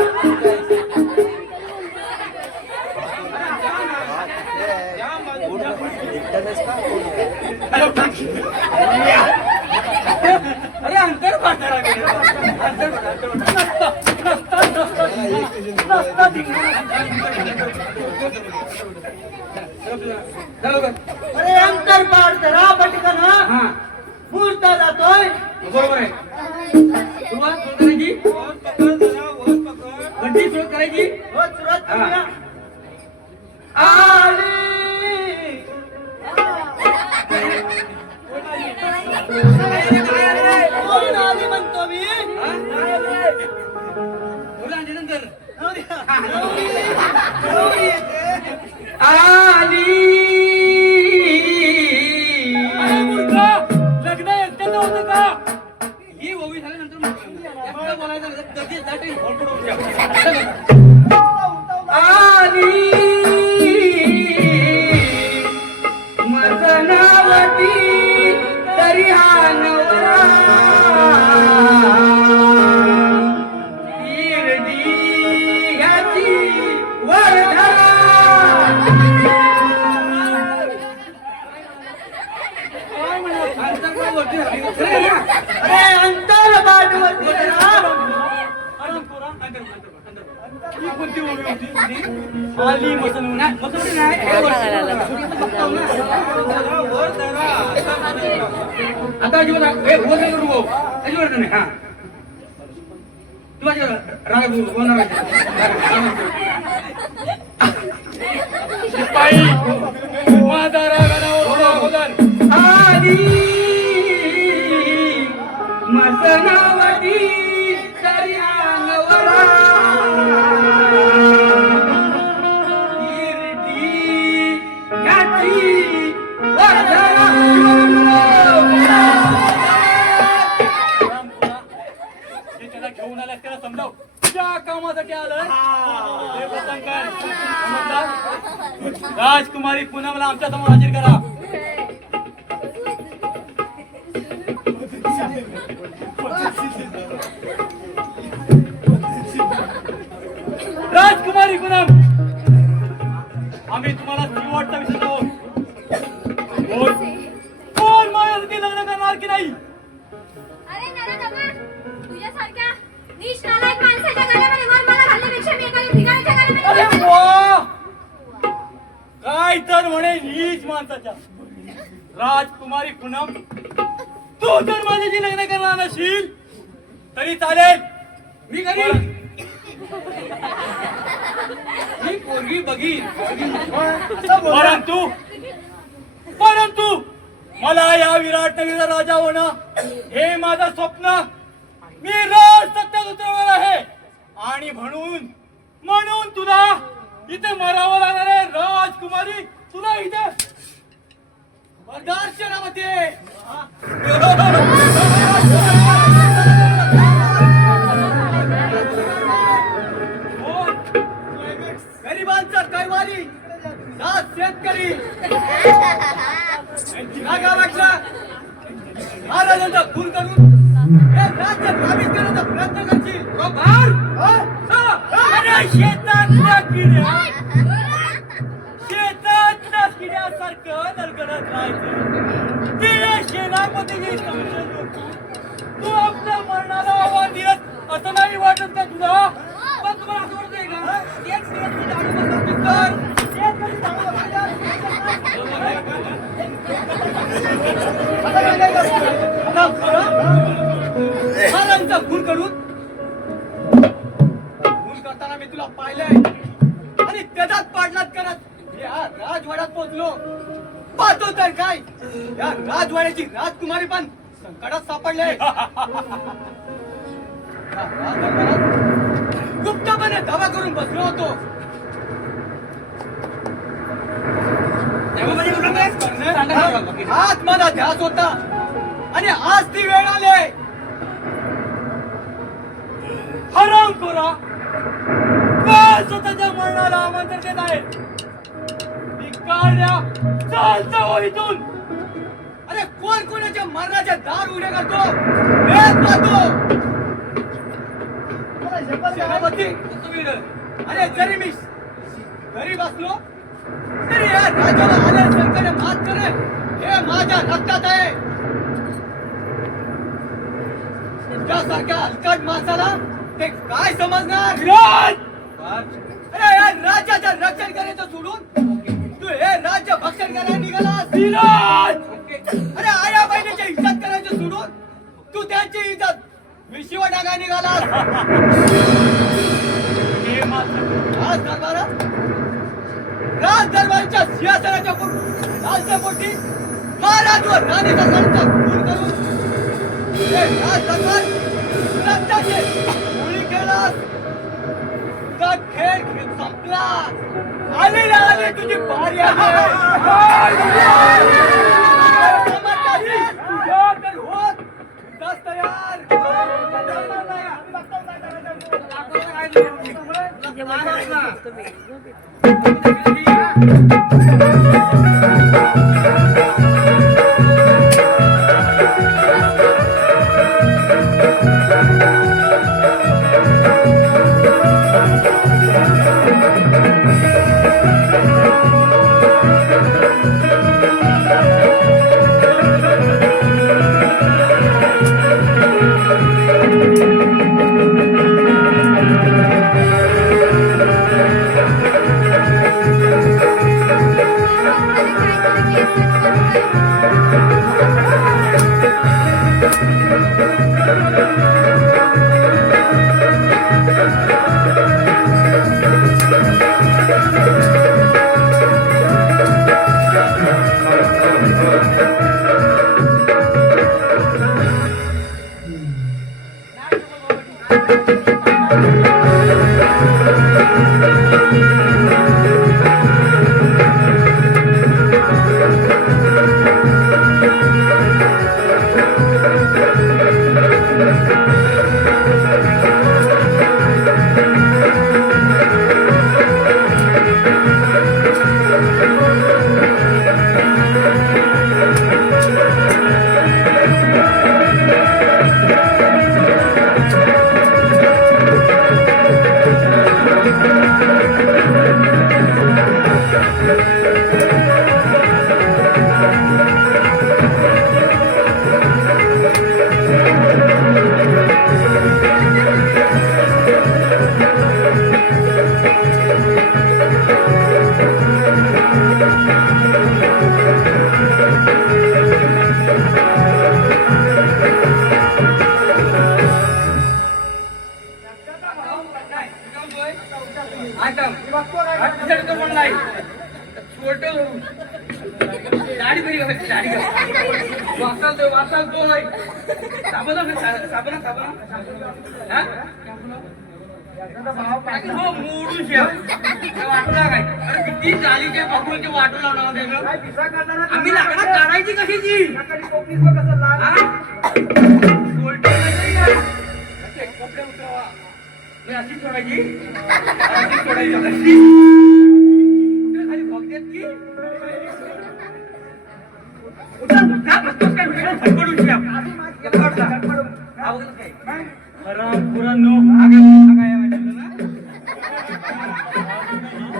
अरे अंतर पाठवा. अंतर अरे अंतर पाड जरा पटकन हा. हा मुहूर्त जातोय. बरोबर आहे. सुरुवात करायची. घंटी सुरुवात करायची. हो, सुरुवात करूया. आली. कोण आली म्हणतो मी? नंतर गौरी येते. आली. लग्न एकट्याचं होतं का? ही ओवी झाल्यानंतर एकटं बोलायचं नाही. कधी जाते हळपड होऊन जा. आली मसनावती तरी हा नवरा ईरडी ह्याची वर्धा. अरे अंतर पाठवत जरा. ही कोणती ओवी होती? आली मसन आता अजिबात हे वर नाही करू भाऊ. अजिबात नाही. हा तू माझ्या राग बोलणार आहे. शिपाई माझा रागावर आली मसनावती जाऊन आल्यास त्याला समजाव ज्या कामासाठी आलं ते पसंत कर. समजलं? राजकुमारी पूनमला आमच्या समोर हजर करा. राजकुमारी पूनम, आम्ही तुम्हाला शेवटचा विषय आहोत. कोण माझ्यासाठी लग्न करणार की नाही? अरे नाना नवा, तुझ्यासारख्या नीच नालायक माणसाच्या गळ्यामध्ये मार मला घालण्यापेक्षा मी एखाद्या भिकाऱ्याच्या अरे गळ्यामध्ये वा! काय तर म्हणे नीच माणसाच्या. राजकुमारी पूनम, तू जर माझ्याशी लग्न करणार नशील तरी चालेल. मी घरी मी पोरगी बघीन. परंतु मला या विराट नगरीचा राजा होणं हे माझं स्वप्न. मी राज सत्यात उतरवणार आहे आणि म्हणून तुला इथे मरावं लागणार आहे. राजकुमारी, तुला इथे प्रदर्शनामध्ये गरिबांचा कैवारी सात शेतकरी या गावातला महाराजांचा खून करून हे राज्य काबीज करण्याचा प्रयत्न करशील. अरे शेतातल्या किड्यासारखं दलगडत राहायचं. ते सेनापतीची संशय तू आपल्या मरणाला आव्हान दिलंस असं नाही वाटत का तुला? पण तुम्हाला असं वाटतंय का? एक दिवस मी दारू बसवतो तर एक दिवस दारू महाराजांचा खून करून खून करताना मी तुला पाहिलंय आणि त्याचाच पाडलात करत या राजवाड्यात पोहोचलो. पाहतो तर काय, या राजवाड्याची राजकुमारी पण संकटात सापडले. गुप्तपणे दावा करून बसलो होतो. हाच माझा ध्यास होता आणि आज ती वेळ आली. हरामखोरा का स्वतःच्या मरणाला आमंत्रण देत आहेत? चालतो इथून. अरे कोण कोणाच्या मरणाचे दार उघडे करतो हे पाहतो. सेनापती, अरे जरी मी गरीब असलो तरी या राजाला आले संकट मात करे हे माझ्या रक्तात आहे. तुझ्यासारख्या हलकट माणसाला ते काय समजणार? अरे या राज्याचं रक्षण करायचं सोडून तू हे राज्य भक्षण करायला निघाला. अरे आया बहिणीची इज्जत करायचं सोडून तू त्यांची इज्जत विशिवा टाका निघाला. राज दरबारच्या सिंहासनाच्या राजपोटी महाराज व राणी सरकारचा खून करून हे राज दरबार रक्ताचे होळी खेळलास. तुझा खेळ संपला. आली तुझी बारी आता मी बघतो काय करणार. तुझ्या तर पण नाही छोट दाढी बरी घालायची दाढी वाचाल तो नाही साबण हा हो मोडून ठेव वाटला काय अरे किती जालीचे बकुळचे वाटू लावणार त्यानं काय पिसा करणार आम्ही लाकडं काढायची कशीची नकाली कोपरीत बघ कसं लाल. कोपऱ्या उतरवा मी अशी सोडायची खाली बघतेत की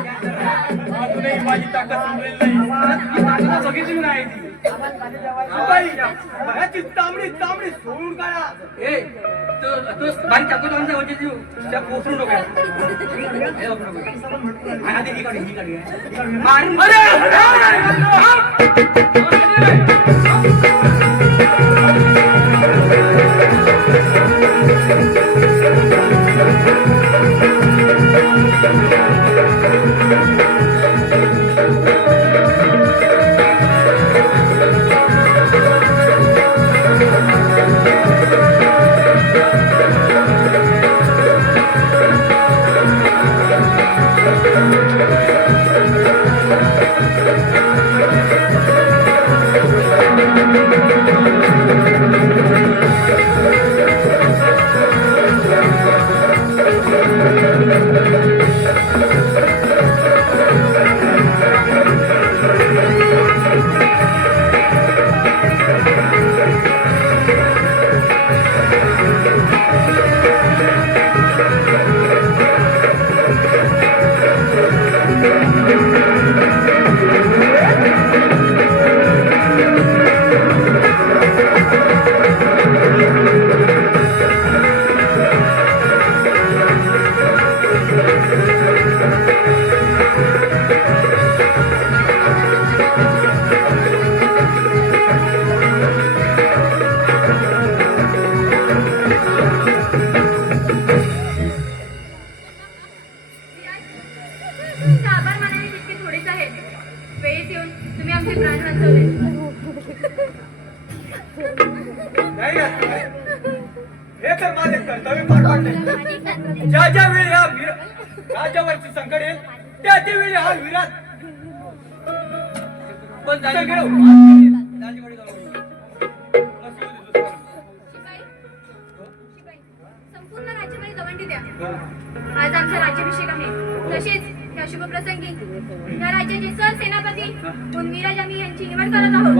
अजूनही माझी ताकद संपलेली नाही. बघितली नाही ती. बाई, बघाची तांबडी तांबडी सोडून काढा. तो बाई टाकून आमच्या होती ती त्या पोचून डोक्यात आधी ही काढी तुमचा आभार मानावे तितके थोडेच आहेत. वेळेत येऊन तुम्ही आमचे प्राण वाचवले. नाही असं. हे तर माझे कर्तव्य पार पाडले. ज्या ज्या वेळी या राजावरची संकट येईल त्या त्या वेळी हा विराट पण सगळे शिपाई, संपूर्ण राज्यामध्ये दवंडी द्या. आज आमचा राज्याभिषेक आहे. तसेच या शुभप्रसंगी या राज्याचे सहसेनापती उर्मिराज आम्ही यांची निवड करत आहोत.